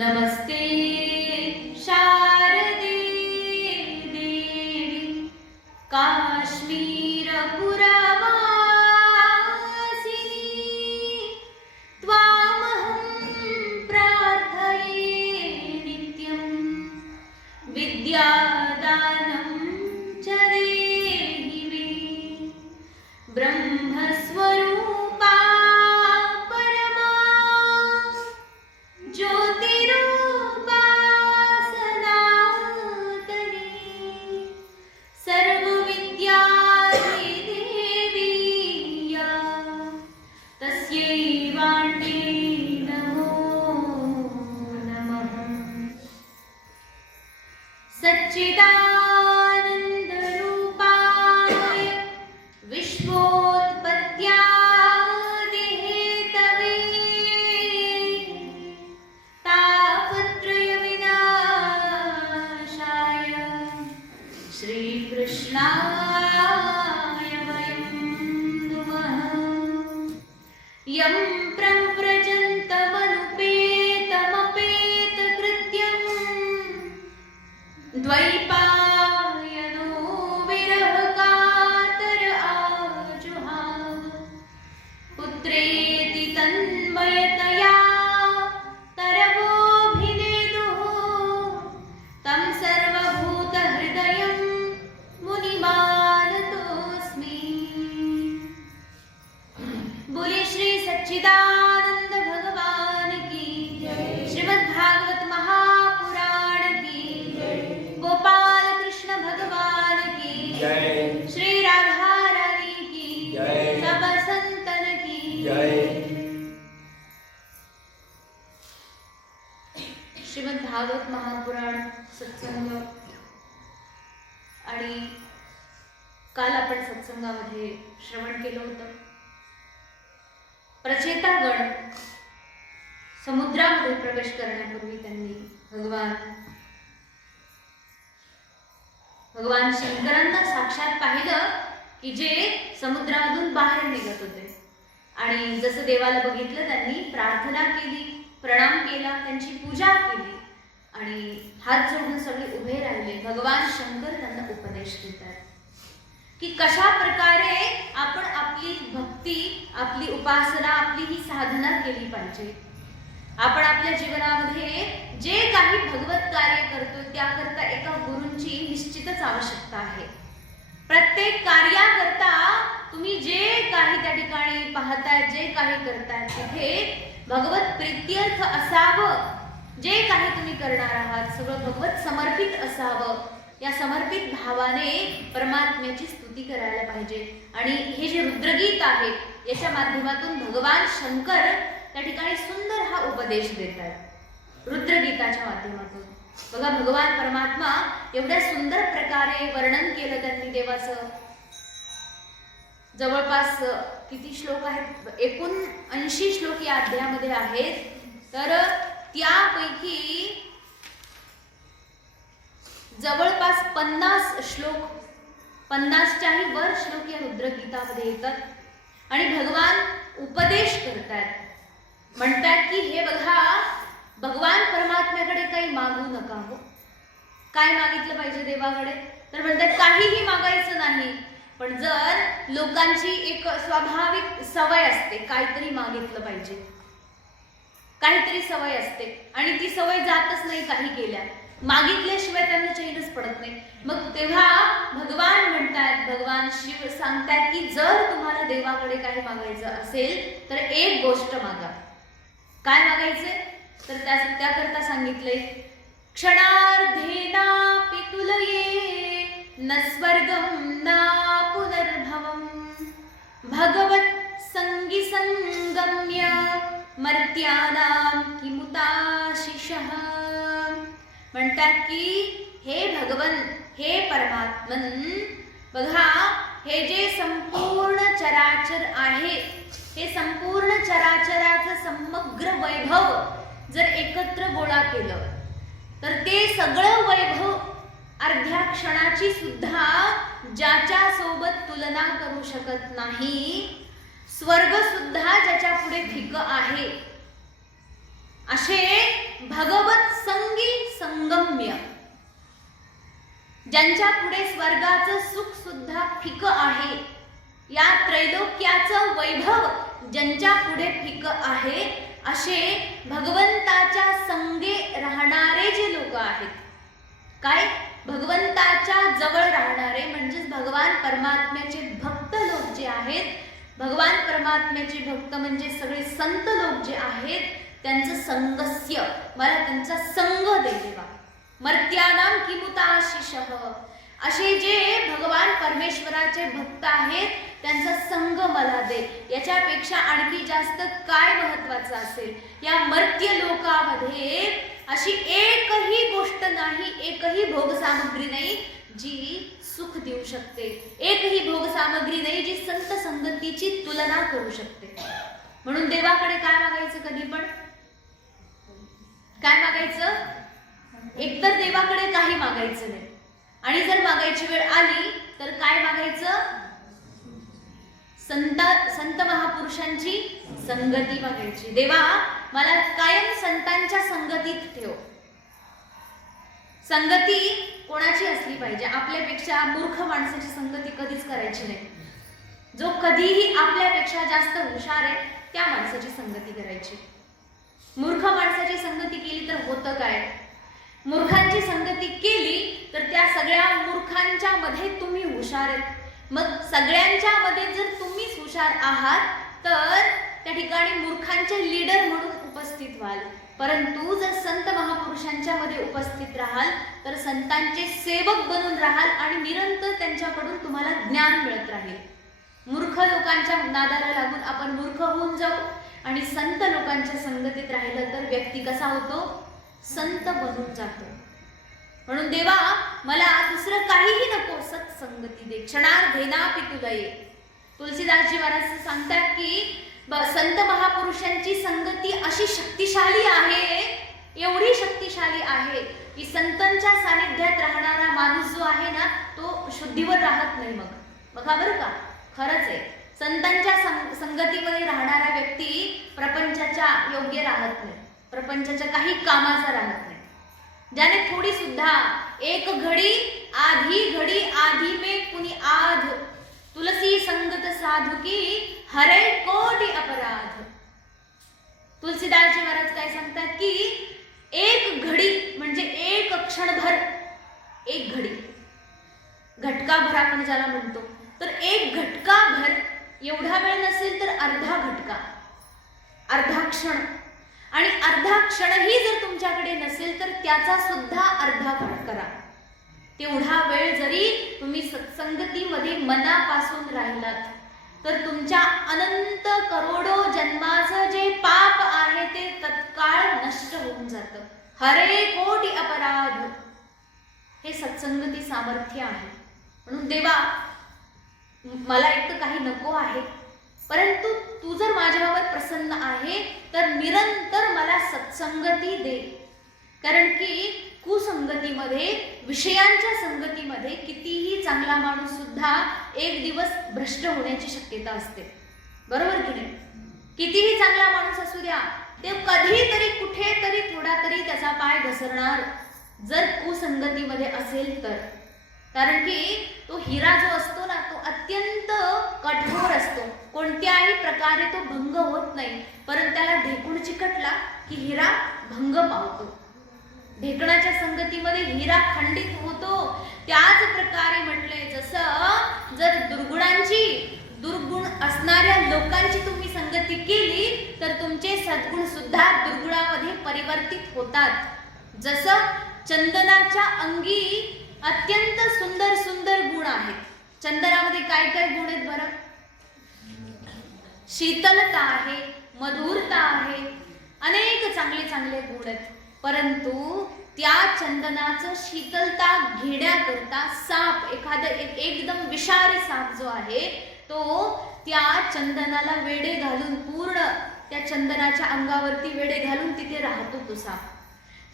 नमस्ते शारदे देवी काश्मीरपुरवासिनी त्वामहं प्रार्थये नित्यं विद्यादानं च देहि मे ब्रह्मस्वरूपा परमा ज्योतिरूपा सनातनी सर्वविद्यार्थी देवी या तस्यै वाण्ये नमो नमः। सच्चिदानन्दरूपाय विश्वोत्पत्त्यादिहेतवे तापत्रयविनाशाय श्रीकृष्णाय वयं नुमः। यं प्रव्रजन्तमनुपेतमपेतकृत्यं द्वैपायनो विरहकातर आजुहाव पुत्रेति तन्मयतया तरवोऽभिनेदुः तं सर्वभूतहृदयं मुनिमानतोऽस्मि। बोले श्री सच्चिदानंद भगवान की श्रीमद्भागवत महापुराण की गोपाल कृष्ण भगवान की श्री राधा रानी की सब संतन की श्रीमद्भागवत महापुराण सत्संग आणि काल आपण सत्संगामध्ये श्रवण केलं होतं। प्रचेतागण समुद्रामध्ये प्रवेश करण्यापूर्वी त्यांनी भगवान शंकरांना साक्षात पाहिलं की जे समुद्रामधून बाहेर निघत होते आणि जसं देवाला बघितलं त्यांनी प्रार्थना केली, प्रणाम केला, त्यांची पूजा केली आणि हात जोडून सगळे उभे राहिले। भगवान शंकर त्यांना उपदेश देतात की कशा प्रकारे आपण आपली भक्ती, आपली उपासना, आपली ही साधना केली पाहिजे। आपण आपल्या जीवनामध्ये जे काही भगवत कार्य करतो त्याकरता एका गुरूंची निश्चितच आवश्यकता आहे। प्रत्येक कार्याकरता तुम्ही जे काही त्या ठिकाणी पाहताय, जे काही करताय तिथे भगवत प्रीत्यर्थ असावं। जे काही तुम्ही करणार आहात सगळं भगवत समर्पित असावं। या समर्पित भावाने परमात्म्याची स्तुती करायला पाहिजे। आणि हे जे रुद्रगीत आहे याच्या माध्यमातून भगवान शंकर त्या ठिकाणी सुंदर हा उपदेश देतात रुद्रगीताच्या माध्यमातून। बघा, भगवान परमात्मा एवढ्या सुंदर प्रकारे वर्णन केलं त्यांनी देवाचं। जवळपास किती श्लोक आहेत? 79 श्लोक या अध्यायामध्ये आहेत। तर त्यापैकी जवळपास 50 श्लोक, 50च्याही वर श्लोक या रुद्रगीतामध्ये येतात आणि भगवान उपदेश करतात. म्हणतात की हे बघा, भगवान परमात्म्याकडे काही मागू नका हो. काय मागितलं पाहिजे देवाकडे? तर म्हणतात काहीही मागायचं नाही, पण जर लोकांची एक स्वाभाविक सवय असते काहीतरी मागितलं पाहिजे, काहीतरी सवय असते आणि ती सवय जातच नाही काही केल्या, मागितल्याशिवाय त्यांना चैनच पडत नाही. मग तेव्हा भगवान म्हणतात, भगवान शिव सांगतात की जर तुम्हाला देवाकडे काही मागायचं असेल तर एक गोष्ट मागा. काय मागायचे? तर त्याकरता सांगितलंय, क्षणार्धेनापि तुलये न स्वर्गं न पुनर्भवं भगवत संगी संगम्य मर्त्यानां किमुताशिषः. म्हणतात की हे भगवन, हे परमात्मन, बघा हे जे संपूर्ण चराचर आहे, हे संपूर्ण चराचराचं समग्र वैभव जर एकत्र गोळा केलं तर ते सगळं वैभव अर्ध्या क्षणाची सुद्धा ज्याच्या सोबत तुलना करू शकत नाही, स्वर्ग सुद्धा ज्याच्या पुढे फिक आहे, असे भगवत संगी संगम्य, ज्यांच्या पुढे स्वर्गाचं सुख सुद्धा फिक आहे, या त्रैलोक्याचं वैभव ज्यांच्या पुढे फिक आहे, असे भगवंताच्या संगे राहणारे जे लोक आहेत, काय भगवंताच्या जवळ राहणारे म्हणजेच भगवान परमात्म्याचे भक्त लोक जे आहेत, भगवान परमात्म्याचे भक्त म्हणजे सगळे संत लोक जे आहेत, त्यांचं संगस्य, मला त्यांचा संग दे देवा. मर्त्यानां किमुताशिषः, असे जे भगवान परमेश्वराचे भक्त आहेत त्यांचा संग मला दे. याच्यापेक्षा आणखी जास्त काय महत्वाचं असेल? या मर्त्य लोकामध्ये अशी एकही गोष्ट नाही, एकही भोगसामग्री नाही जी सुख देऊ शकते, एकही भोगसामग्री नाही जी संत संगतीची तुलना करू शकते. म्हणून देवाकडे काय मागायचं? कधी पण काय मागायचं? एकतर देवाकडे काही मागायचं नाही, आणि जर मागायची वेळ आली तर काय मागायचं? संत महापुरुषांची संगती मागायची. देवा मला कायम संतांच्या संगतीत ठेव. संगती कोणाची असली पाहिजे? आपल्यापेक्षा मूर्ख माणसाची संगती कधीच करायची नाही. जो कधीही आपल्यापेक्षा जास्त हुशार आहे त्या माणसाची संगती करायची. मूर्ख माणसाची संगती केली तर होतं काय? मूर्खांची संगती केली तर त्या सगळ्या मूर्खांच्या मध्ये तुम्ही हुशार आहेत. मग सगळ्यांच्या मध्ये जर तुम्हीच हुशार आहात तर त्या ठिकाणी मूर्खांचे लीडर म्हणून उपस्थित व्हाल. परंतु जर संत महापुरुषांच्या मध्ये उपस्थित राहाल तर संतांचे सेवक बनून राहाल आणि निरंतर त्यांच्याकडून तुम्हाला ज्ञान मिळत राहील. मूर्ख लोकांच्या नादाला लागून आपण मूर्ख होऊन जाऊ आणि संत लोकांच्या संगतीत राहिलं तर व्यक्ती कसा होतो? संत बनून जातो. म्हणून देवा मला दुसरं काहीही नको, सत्संगती दे. क्षणार्धेनापि तुलये. तुलसीदासजी महाराज सांगतात की संत महापुरुषांची संगती अशी शक्तिशाली आहे, एवढी शक्तिशाली आहे की संतांच्या सानिध्यात राहणारा माणूस जो आहे ना तो शुद्धीवर राहत नाही. मग बघा बरं का, खरंच आहे. संतांच्या संगतीमध्ये राहणारा व्यक्ती प्रपंचाच्या योग्य राहत नाही, प्रपंचाच्या काही कामाचा राहत नाही. ज्याने थोडी सुद्धा एक घडी आधी में कुणी आध, तुलसी संगत साधू की हरे कोटि अपराध. तुलसीदासजी महाराज काय सांगतात की एक घडी म्हणजे एक क्षणभर, एक घडी, घटकाभर आपण ज्याला म्हणतो, तर एक घटकाभर एवढा वेळ नसेल तर अर्धा घटका, अर्धा क्षण, आणि अर्धा क्षणही जर तुमच्याकडे नसेल तर त्याचा सुद्धा अर्धा काळ करा. तेवढा वेळ जरी तुम्ही सत्संगतीमध्ये मनापासून राहिलात तर तुमच्या अनंत करोडो जन्माचं जे पाप आहे ते तत्काळ नष्ट होऊन जातं. हरे कोटि अपराध, हे सत्संगती सामर्थ्य आहे. म्हणून देवा मला एक तर काही नको आहे, परंतु तू जर माझ्यावर प्रसन्न आहे तर निरंतर मला सत्संगती दे. कारण की कुसंगतीमध्ये, विषयांच्या संगतीमध्ये कितीही चांगला माणूस सुद्धा एक दिवस भ्रष्ट होण्याची शक्यता असते, बरोबर की नाही? कितीही चांगला माणूस असू द्या, ते कधीतरी कुठेतरी थोडा तरी त्याचा पाय घसरणार, जर कुसंगतीमध्ये असेल तर. कारण की तो हिरा जो असतो ना, तो अत्यंत कठोर असतो, कोणत्याही प्रकारे तो भंग होत नाही, परंतु त्याला ढेकूण चिकटला की हिरा भंग पावतो. ढेकणाच्या संगतीमध्ये हिरा खंडित होतो. त्याच प्रकारे म्हटलंय, जसं जर दुर्गुण असणाऱ्या लोकांची तुम्ही संगती केली तर तुमचे सद्गुण सुद्धा दुर्गुणामध्ये परिवर्तित होतात. जसं चंदनाच्या अंगी अत्यंत सुंदर सुंदर गुण आहेत. चंदनामध्ये काय काय गुण आहेत बरं? शीतलता आहे, मधुरता आहे, अनेक चांगले चांगले गुण आहेत. परंतु त्या चंदनाचं शीतलता घेण्याकरता साप, एखादा एकदम विषारी साप जो आहे तो त्या चंदनाला वेडे घालून, पूर्ण त्या चंदनाच्या अंगावरती वेडे घालून तिथे राहतो तो साप.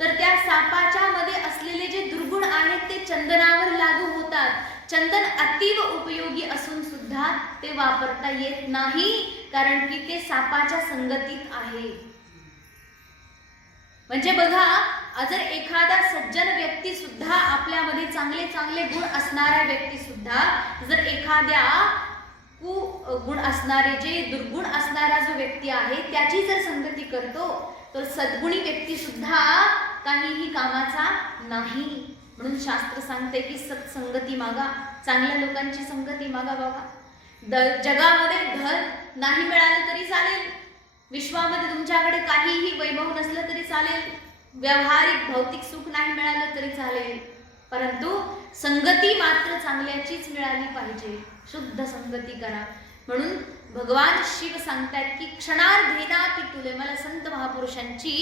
तर त्या सापाच्या मध्ये असलेले जे दुर्गुण आहेत ते चंदनावर लागू होतात. चंदन अतीव उपयोगी असून सुद्धा ते वापरता येत नाही, कारण की ते सापाच्या संगतीत आहे. म्हणजे बघा, जर एखादा सज्जन व्यक्ती सुद्धा, आपल्यामध्ये चांगले चांगले गुण असणारा व्यक्ती सुद्धा, जर एखाद्या गुण असणारे, जे दुर्गुण असणारा जो व्यक्ती आहे त्याची जर संगती करतो, तर सद्गुणी व्यक्ती सुद्धा काहीही कामाचा नाही. म्हणून शास्त्र सांगते की सत्संगती मागा, चांगल्या लोकांची संगती मागा बाबा. जगामध्ये धन नाही मिळालं तरी चालेल, विश्वामध्ये तुमच्याकडे काहीही वैभव नसलं तरी चालेल, व्यावहारिक भौतिक सुख नाही मिळालं तरी चालेल, परंतु संगती मात्र चांगल्याचीच मिळाली पाहिजे. शुद्ध संगती करा. म्हणून भगवान शिव सांगतात की क्षणार्धेनापि तुले, मला संत महापुरुषांची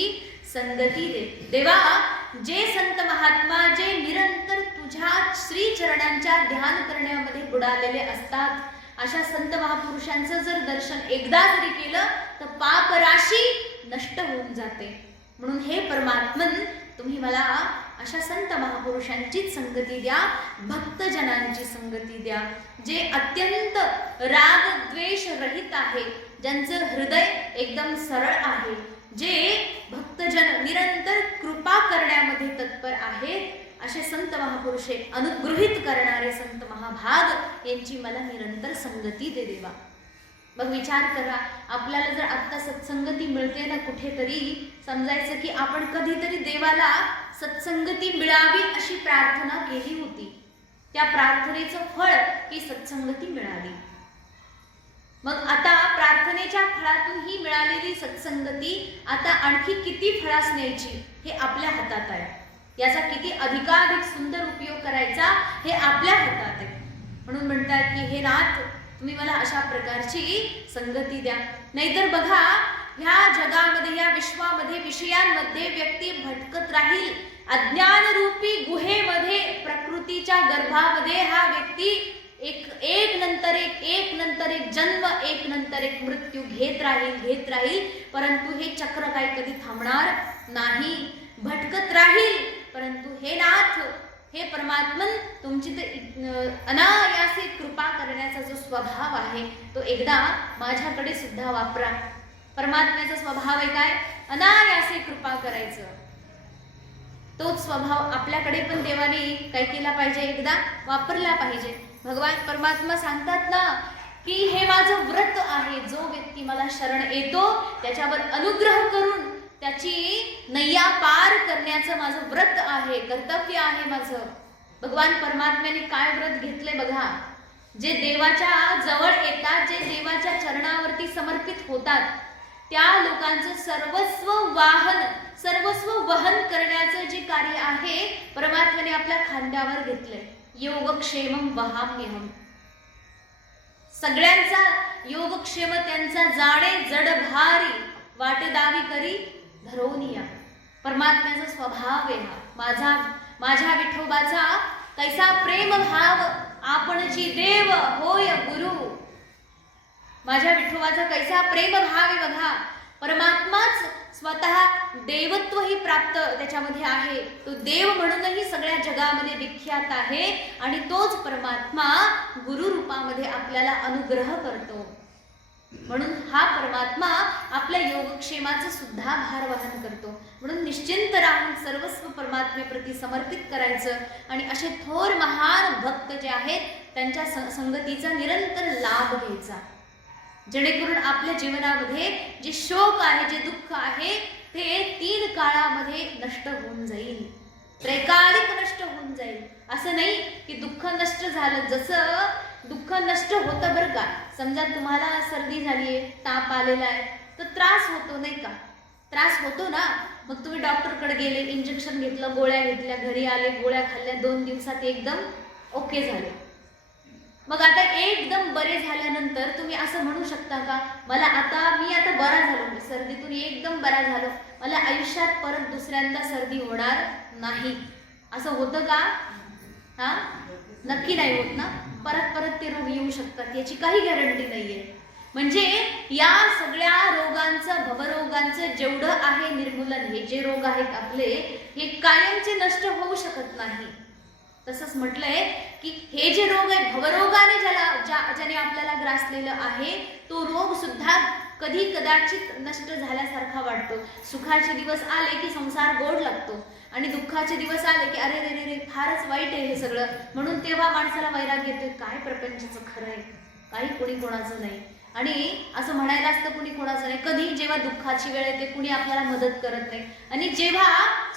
संगती दे. देवा, जे संत महात्मा जे निरंतर तुझ्या श्री चरणांच्या ध्यान करण्यामध्ये बुडालेले असतात, अशा संत महापुरुषांचं जर दर्शन एकदा जरी केलं तर पाप राशी नष्ट होऊन जाते. म्हणून हे परमात्मन, तुम्ही मला अशा संत महापुरुषांचीच संगती द्या, भक्तजनांची संगती द्या, जे अत्यंत राग द्वेष रहित आहे, ज्यांचं हृदय एकदम सरळ आहे, जे भक्तजन निरंतर कृपा करण्यामध्ये तत्पर आहेत, असे संत महापुरुषे, अनुग्रहित करणारे संत महाभाग यांची मला निरंतर संगती दे देवा. मग विचार करा, आपल्याला जर आत्ता सत्संगती मिळते ना कुठेतरी, समजायचं की आपण कधीतरी देवाला सत्संगती मिळावी अशी प्रार्थना केली होती. त्या प्रार्थनेचं फळ ही सत्संगती मिळाली. मग आता प्रार्थनेच्या फळातून ही मिळालेली सत्संगती आता आणखी किती फळास न्यायची हे आपल्या हातात आहे. याचा किती अधिकाधिक सुंदर उपयोग करायचा हे आपल्या हातात आहे. म्हणून म्हणतात की हे नाथ, तुम्ही मला अशा प्रकारची संगती द्या. नाहीतर बघा, ह्या जगामध्ये, या विश्वामध्ये, विषयांमध्ये व्यक्ती भटकत राहील. अज्ञानरूपी गुहेमध्ये, प्रकृतीच्या गर्भामध्ये हा व्यक्ती एक नंतर एक जन्म, एक नंतर एक मृत्यू घेत राहील. परंतु हे चक्र काही कधी थांबणार नाही, भटकत राहील. परंतु हे नाथ, हे परमात्मन, तुमची तर अनायासे कृपा करण्याचा जो स्वभाव आहे तो एकदा माझ्याकडे सुद्धा वापरा. परमात्म्याचा स्वभाव आहे काय? अनायासे कृपा करायचं. तोच स्वभाव आपल्याकडे पण देवाने काय केला पाहिजे, एकदा वापरला पाहिजे. भगवान परमात्मा सांगतात ना की हे माझं व्रत आहे, जो व्यक्ती मला शरण येतो त्याच्यावर अनुग्रह करून त्याची नैया पार करण्याचं माझं व्रत आहे, कर्तव्य आहे माझं. भगवान परमात्म्याने काय व्रत घेतले बघा. जे देवाच्या जवळ येतात, जे देवाच्या चरणावरती समर्पित होतात, त्या लोकांचं सर्वस्व वहन करण्याचं जे कार्य आहे परमात्म्याने आपल्या खांद्यावर घेतलंय. योगक्षेमं वहाम्यहम्. सगळ्यांचा योगक्षेम त्यांचा जाणे जड भारी, वाटदावी करी धरोनिया. परमात्म्याचा स्वभाव आहे हा. माझ्या विठोबाचा कैसा प्रेम भाव, आपणची देव होय गुरु. माझ्या विठोबाचा कैसा प्रेम भाव आहे बघा. परमात्माच स्वतः देवत्वही प्राप्त त्याच्यामध्ये आहे, तो देव म्हणूनही सगळ्या जगामध्ये विख्यात आहे आणि तोच परमात्मा गुरु रूपामध्ये आपल्याला अनुग्रह करतो. म्हणून हा परमात्मा आपल्या योगक्षेमाचं सुद्धा भार वहन करतो. म्हणून निश्चिंत राहून सर्वस्व परमात्मेप्रती समर्पित करायचं आणि असे थोर महान भक्त जे आहेत त्यांच्या संगतीचा निरंतर लाभ घ्यायचा, जेणेकरून आपल्या जीवनामध्ये जे शोक आहे, जे दुःख आहे ते 3 काळामध्ये नष्ट होऊन जाईल, त्रैकालिक नष्ट होऊन जाईल. असं नाही की दुःख नष्ट झालं, जसं दुःख नष्ट होतं बरं का. समजा तुम्हाला सर्दी झालीये, ताप आलेला आहे, तर त्रास होतो नाही का, त्रास होतो ना. मग तुम्ही डॉक्टरकडे गेले, इंजेक्शन घेतलं, गोळ्या घेतल्या, घरी आले, गोळ्या खाल्ल्या, 2 दिवसात एकदम ओके झाले. मग आता एकदम बरे झाल्यानंतर तुम्ही असं म्हणू शकता का, मी आता बरा झालो, सर्दीतून एकदम बरा झालो, मला आयुष्यात परत दुसऱ्यांदा सर्दी होणार नाही, असं होतं का? हा, नक्की नाही होत ना. परत ते रोग येऊ शकतात, याची काही गॅरंटी नाहीये. म्हणजे या सगळ्या रोगांचं, भवरोगांचं जेवढं आहे निर्मूलन, हे जे रोग आहेत आपले, हे कायमचे नष्ट होऊ शकत नाही. तसंच म्हटलंय की हे जे रोग आहे, भवरोगाने ज्याने आपल्याला ग्रासलेलं आहे, तो रोग सुद्धा कधी कदाचित नष्ट झाल्यासारखा वाटतो. सुखाचे दिवस आले की संसार गोड लागतो आणि दुःखाचे दिवस आले की अरे रे रे फारच वाईट आहे हे सगळं, म्हणून तेव्हा माणसाला वैराग येतोय, काय प्रपंचाचं खरं आहे, काही कोणी कोणाचं नाही. आणि असं म्हणायला असतं कुणी कोणाचं नाही. कधी जेव्हा दुःखाची वेळ येते कुणी आपल्याला मदत करत नाही, आणि जेव्हा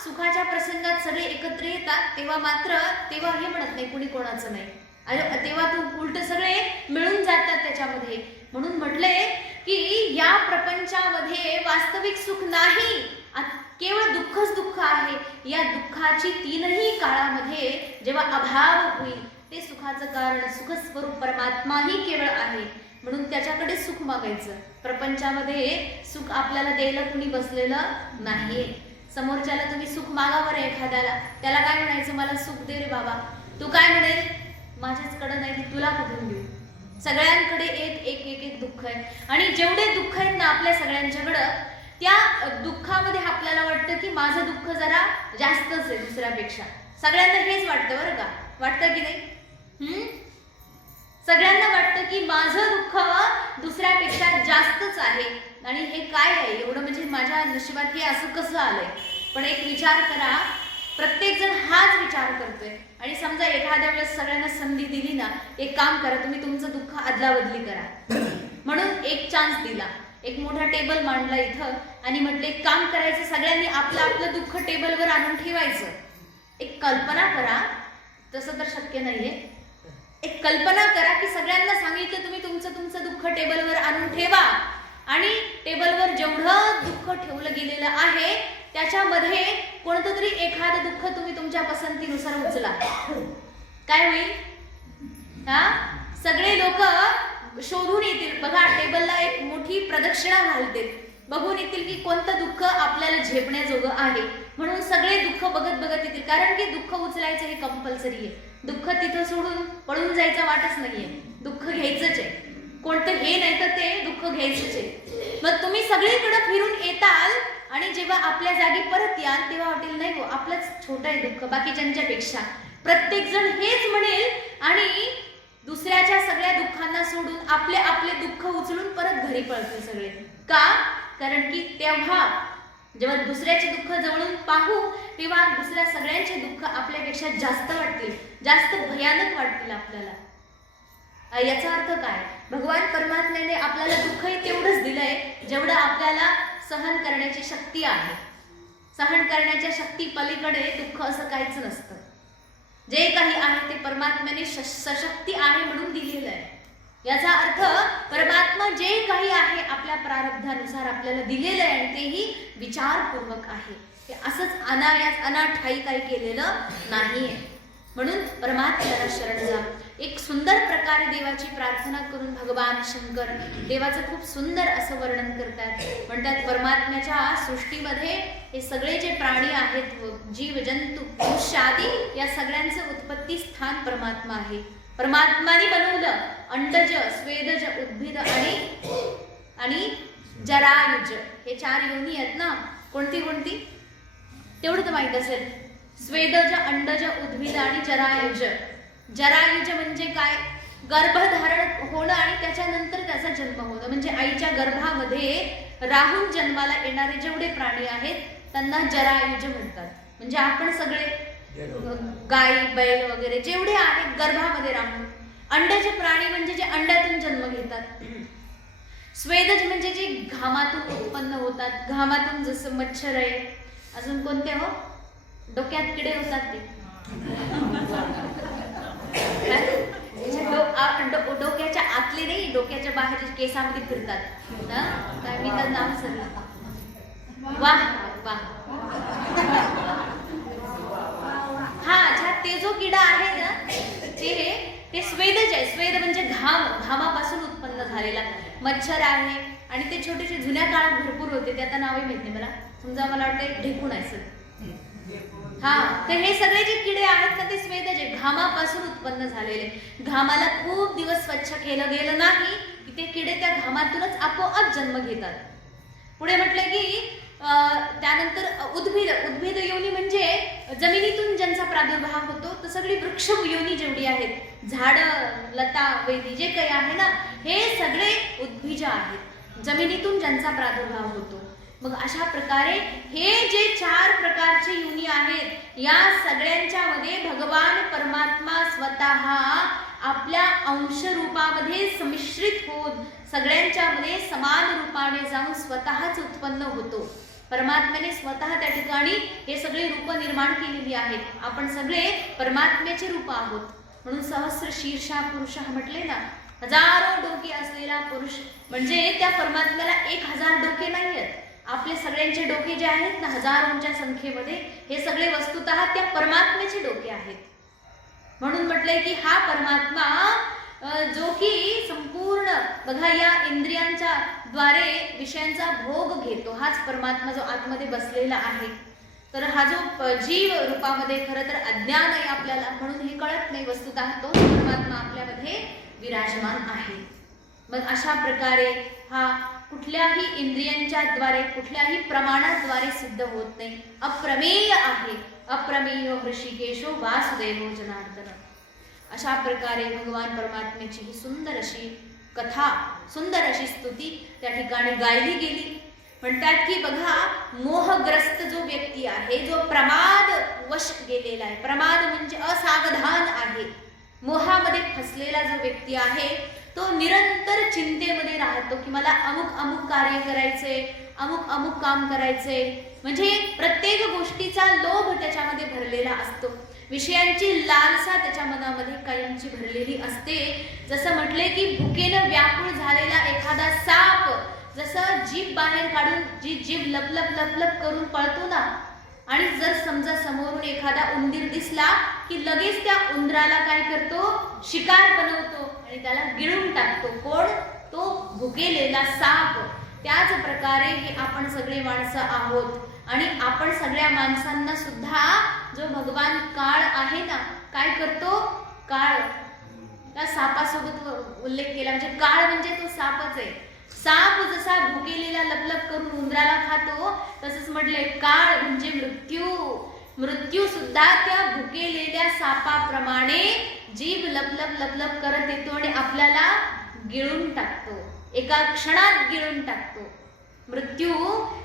सुखाच्या प्रसंगात सगळे एकत्र येतात तेव्हा हे म्हणत नाही कुणी कोणाचं नाही, तेव्हा तू उलट सगळे मिळून जातात त्याच्यामध्ये. म्हणून म्हटलंय की या प्रपंचामध्ये वास्तविक सुख नाही, केवळ दुःखच दुःख आहे. या दुःखाची 3ही काळामध्ये जेव्हा अभाव होईल, ते सुखाचं कारण सुखस्वरूप परमात्माही केवळ आहे. म्हणून त्याच्याकडे सुख मागायचं. प्रपंचामध्ये सुख आपल्याला द्यायला कुणी बसलेलं नाहीये. समोरच्याला तुम्ही सुख मागावर एखाद्याला, त्याला काय म्हणायचं, मला सुख दे रे बाबा. तू काय म्हणेल, माझ्याचकडे नाही, तुला कुठून देऊ. सगळ्यांकडे एक दुःख आहे, आणि जेवढे दुःख आहेत ना आपल्या सगळ्यांच्याकडं, त्या दुःखामध्ये आपल्याला वाटतं की माझं दुःख जरा जास्तच आहे दुसऱ्यापेक्षा. सगळ्यांना हेच वाटतं बरं का, वाटतं की नाही? सगळ्यांना वाटतं की माझं दुःख दुसऱ्यापेक्षा जास्तच आहे, आणि हे काय आहे एवढं, म्हणजे माझ्या नशिबात हे असं कसं आलंय. पण एक विचार करा, प्रत्येक जण हाच विचार करतोय. आणि समजा एखाद्या वेळेस सगळ्यांना संधी दिली ना, एक काम करा, तुम्ही तुमचं दुःख अदलाबदली करा. म्हणून एक चान्स दिला, एक मोठा टेबल मांडला इथं, आणि म्हटलं एक काम करायचं, सगळ्यांनी आपलं आपलं दुःख टेबलवर आणून ठेवायचं. एक कल्पना करा, तसं तर शक्य नाहीये, एक कल्पना करा की सगळ्यांना सांगितलं तुम्ही तुमचं दुःख टेबलवर आणून ठेवा, आणि टेबलवर जेवढं दुःख ठेवलं गेलेलं आहे त्याच्यामध्ये कोणतं तरी एखादं दुःख तुम्ही तुमच्या पसंतीनुसार उचला. काय होईल? सगळे लोक शोधून येतील. बघा, टेबलला एक मोठी प्रदक्षिणा घालते, बघून येतील की कोणतं दुःख आपल्याला झेपण्याजोगं आहे. म्हणून सगळे दुःख बघत येतील, कारण की दुःख उचलायचं हे कंपल्सरी आहे. दुःख तिथं सोडून पळून जायचा वाटच नाहीये, दुःख घ्यायचंच आहे. कोणतं हे नाही तर ते दुःख घ्यायचंच आहे. मग तुम्ही सगळीकडे फिरून येताल, आणि जेव्हा आपल्या जागी परत याल तेव्हा वाटेल नाही हो आपलंच छोटं आहे दुःख बाकीच्यांच्यापेक्षा. प्रत्येक जण हेच म्हणेल, आणि दुसऱ्याच्या सगळ्या दुःखांना सोडून आपले आपले दुःख उचलून परत घरी पळतील सगळे. का? कारण की तेव्हा जेव्हा दुसऱ्याचे दुःख जवळून पाहू, तेव्हा दुसऱ्या सगळ्यांचे दुःख आपल्यापेक्षा जास्त वाटतील, जास्त भयानक वाटतील आपल्याला. याचा अर्थ काय? भगवान परमात्म्याने आपल्याला दुःखही तेवढंच दिलंय जेवढं आपल्याला सहन करण्याची शक्ती आहे. सहन करण्याच्या शक्ती पलीकडे दुःख असं काहीच नसतं. जे काही आहे ते परमात्म्याने सशक्ती आहे म्हणून दिलेलं आहे. याचा अर्थ परमात्मा जे काही आहे आपल्या प्रारब्धानुसार आपल्याला दिलेलं आहे, आणि तेही विचारपूर्वक आहे. ते असंच अनाठाई काही केलेलं नाहीये. म्हणून परमात्म्याला शरण जा. एक सुंदर प्रकारे देवाची प्रार्थना करून भगवान शंकर देवाचं खूप सुंदर असं वर्णन करतात. म्हणतात, परमात्म्याच्या सृष्टीमध्ये हे सगळे जे प्राणी आहेत, जीव जंतू मनुष्य आदी, या सगळ्यांचं उत्पत्ती स्थान परमात्मा आहे. परमात्माने बनवलं अंडज, स्वेदज, उद्भिद आणि जरायुज, हे 4 योनी आहेत ना. कोणती कोणती? तेवढं तर माहित असेल. स्वेदज, अंडज, उद्भिद आणि जरायुज. जरायुज म्हणजे काय? गर्भधारण होणं आणि त्याच्यानंतर त्याचा जन्म होणं. म्हणजे आईच्या गर्भामध्ये राहून जन्माला येणारे जेवढे प्राणी आहेत त्यांना जरायुज म्हणतात. म्हणजे आपण सगळे गाय, बैल वगैरे जेवढे आहेत गर्भामध्ये राहून. अंड्याचे प्राणी म्हणजे जे अंड्यातून जन्म घेतात. स्वेदज म्हणजे जे घामातून उत्पन्न होतात. घामातून जसं मच्छर आहे, अजून कोणते हो, डोक्यात किडे होतात ते डोक्याच्या आतले नाही, डोक्याच्या बाहेर केसामध्ये फिरतात. काय मी तर नाव सरलं. वाह वाह. हा, अच्छा, ते जो किडा आहे ना ते स्वेदज आहे. स्वेद म्हणजे घाम, घामापासून उत्पन्न झालेला. मच्छर आहे आणि ते छोटेसे जुन्या काळात भरपूर होते, ते आता नावही माहित नाही मला. समजा मला वाटतं ढेकूण आहे सर. हा, तर हे सगळे जे किडे आहेत ना ते स्वेदज आहे, घामापासून उत्पन्न झालेले. घामाला खूप दिवस स्वच्छ केलं गेलं नाही की ते किडे त्या घामातूनच आपोआप जन्म घेतात. पुढे म्हटलं की त्यानंतर उद्भिद. उद्भिद योनी म्हणजे जमिनीतून ज्यांचा प्रादुर्भाव होतो, तर सगळी वृक्ष योनी जेवढी आहेत, झाड, लता, वेली जे काही आहे ना, हे सगळे उद्भिज आहेत, जमिनीतून ज्यांचा प्रादुर्भाव होतो. मग अशा प्रकारे हे जे 4 प्रकारचे योनी आहेत, या सगळ्यांच्या मध्ये भगवान परमात्मा स्वतः आपल्या अंश रूपामध्ये संमिश्रित होऊन सगळ्यांच्या मध्ये समान रूपाने जाऊन स्वतःच उत्पन्न होतो. परमात्म्याने स्वतः त्या ठिकाणी हे सगळे रूप निर्माण केलेली आहेत. आपण सगळे परमात्म्याचे रूप आहोत. म्हणून सहस्र शीर्षा पुरुष म्हटले ना, हजारो डोके असलेला पुरुष. म्हणजे त्या परमात्म्याला 1000 डोके नाही आहेत. आपले सगळ्यांचे डोके जे आहेत ना, हजारोंच्या संख्येमध्ये, हे सगळे वस्तुतः त्या परमात्म्याचे डोके आहेत. म्हणून म्हटलंय की हा परमात्मा जो की संपूर्ण बघा या इंद्रियांच्या द्वारे विषयांचा भोग घेतो, हाच परमात्मा जो आतमध्ये बसलेला आहे. तर हा जो जीव रूपामध्ये खरं तर अज्ञान आहे आपल्याला, म्हणून हे कळत नाही. वस्तुतः तो परमात्मा आपल्यामध्ये विराजमान आहे. मग अशा प्रकारे हा कुठल्याही इंद्रियांच्या द्वारे, कुठल्याही प्रमाणाद्वारे सिद्ध होत नाही. अप्रमेय आहे. अप्रमेय ऋषिकेशो वासुदेवो जनार्दन. अशा प्रकारे भगवान परमात्म्याची ही सुंदर अशी कथा, सुंदर अशी स्तुती त्या ठिकाणी गायली गेली. म्हणतात की बघा, मोहग्रस्त जो व्यक्ती आहे, जो प्रमाद वश गेलेला आहे, प्रमाद म्हणजे असावधान आहे, मोहामध्ये फसलेला जो व्यक्ती आहे, तो निरंतर चिंतेमध्ये राहतो की मला अमुक अमुक कार्य करायचे, अमुक अमुक काम करायचे. म्हणजे प्रत्येक गोष्टीचा लोभ त्याच्यामध्ये भरलेला असतो, विषयांची लालसा त्याच्या मनामध्ये कायमची भरलेली असते. जसं म्हटले की भुकेनं व्याकुळ झालेला एखादा साप जसं जीभ बाहेर काढून जी जीभ लपलप लपलप करून पळतो ना, आणि जर समजा समोरून एखादा उंदीर दिसला की लगेच त्या उंदराला काय करतो, शिकार बनवतो आणि त्याला गिळून टाकतो. कोण? तो भुकेलेला साप. त्याच प्रकारे हे आपण सगळे माणसं आहोत. आणि आपण सगळ्या माणसांना सुद्धा जो भगवान काळ आहे ना, काय करतो? काळ, त्या सापासोबत उल्लेख केला. म्हणजे काळ म्हणजे तो सापच आहे. साप जसा भुकेलेला लपलप करून उंदराला खातो, तसंच म्हटलंय काळ म्हणजे मृत्यू. मृत्यू सुद्धा त्या भुकेलेल्या सापाप्रमाणे जीभ लपलप लपलप करत येतो आणि आपल्याला गिळून टाकतो, एका क्षणात गिळून टाकतो. मृत्यू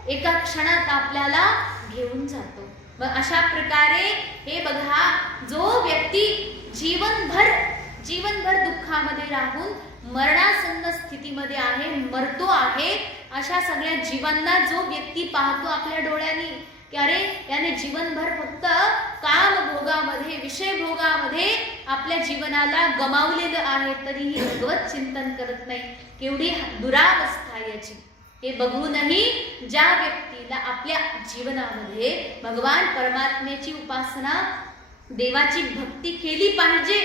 एका क्षणात आपल्याला घेऊन जातो. मग अशा प्रकारे हे बघा, जो व्यक्ती जीवनभर दुःखामध्ये राहून मरणासन्न स्थितीमध्ये आहे, मरतो आहे, अशा सगळ्या जीवांना जो व्यक्ती पाहतो आपल्या डोळ्यांनी की अरे याने जीवनभर फक्त काम भोगामध्ये, विषय भोगामध्ये आपल्या जीवनाला गमावलेलं आहे, तरीही भगवत चिंतन करत नाही, केवढी दुरावस्था याची. हे बघूनही ज्या व्यक्तीला आपल्या जीवनामध्ये भगवान परमात्म्याची उपासना, देवाची भक्ती केली पाहिजे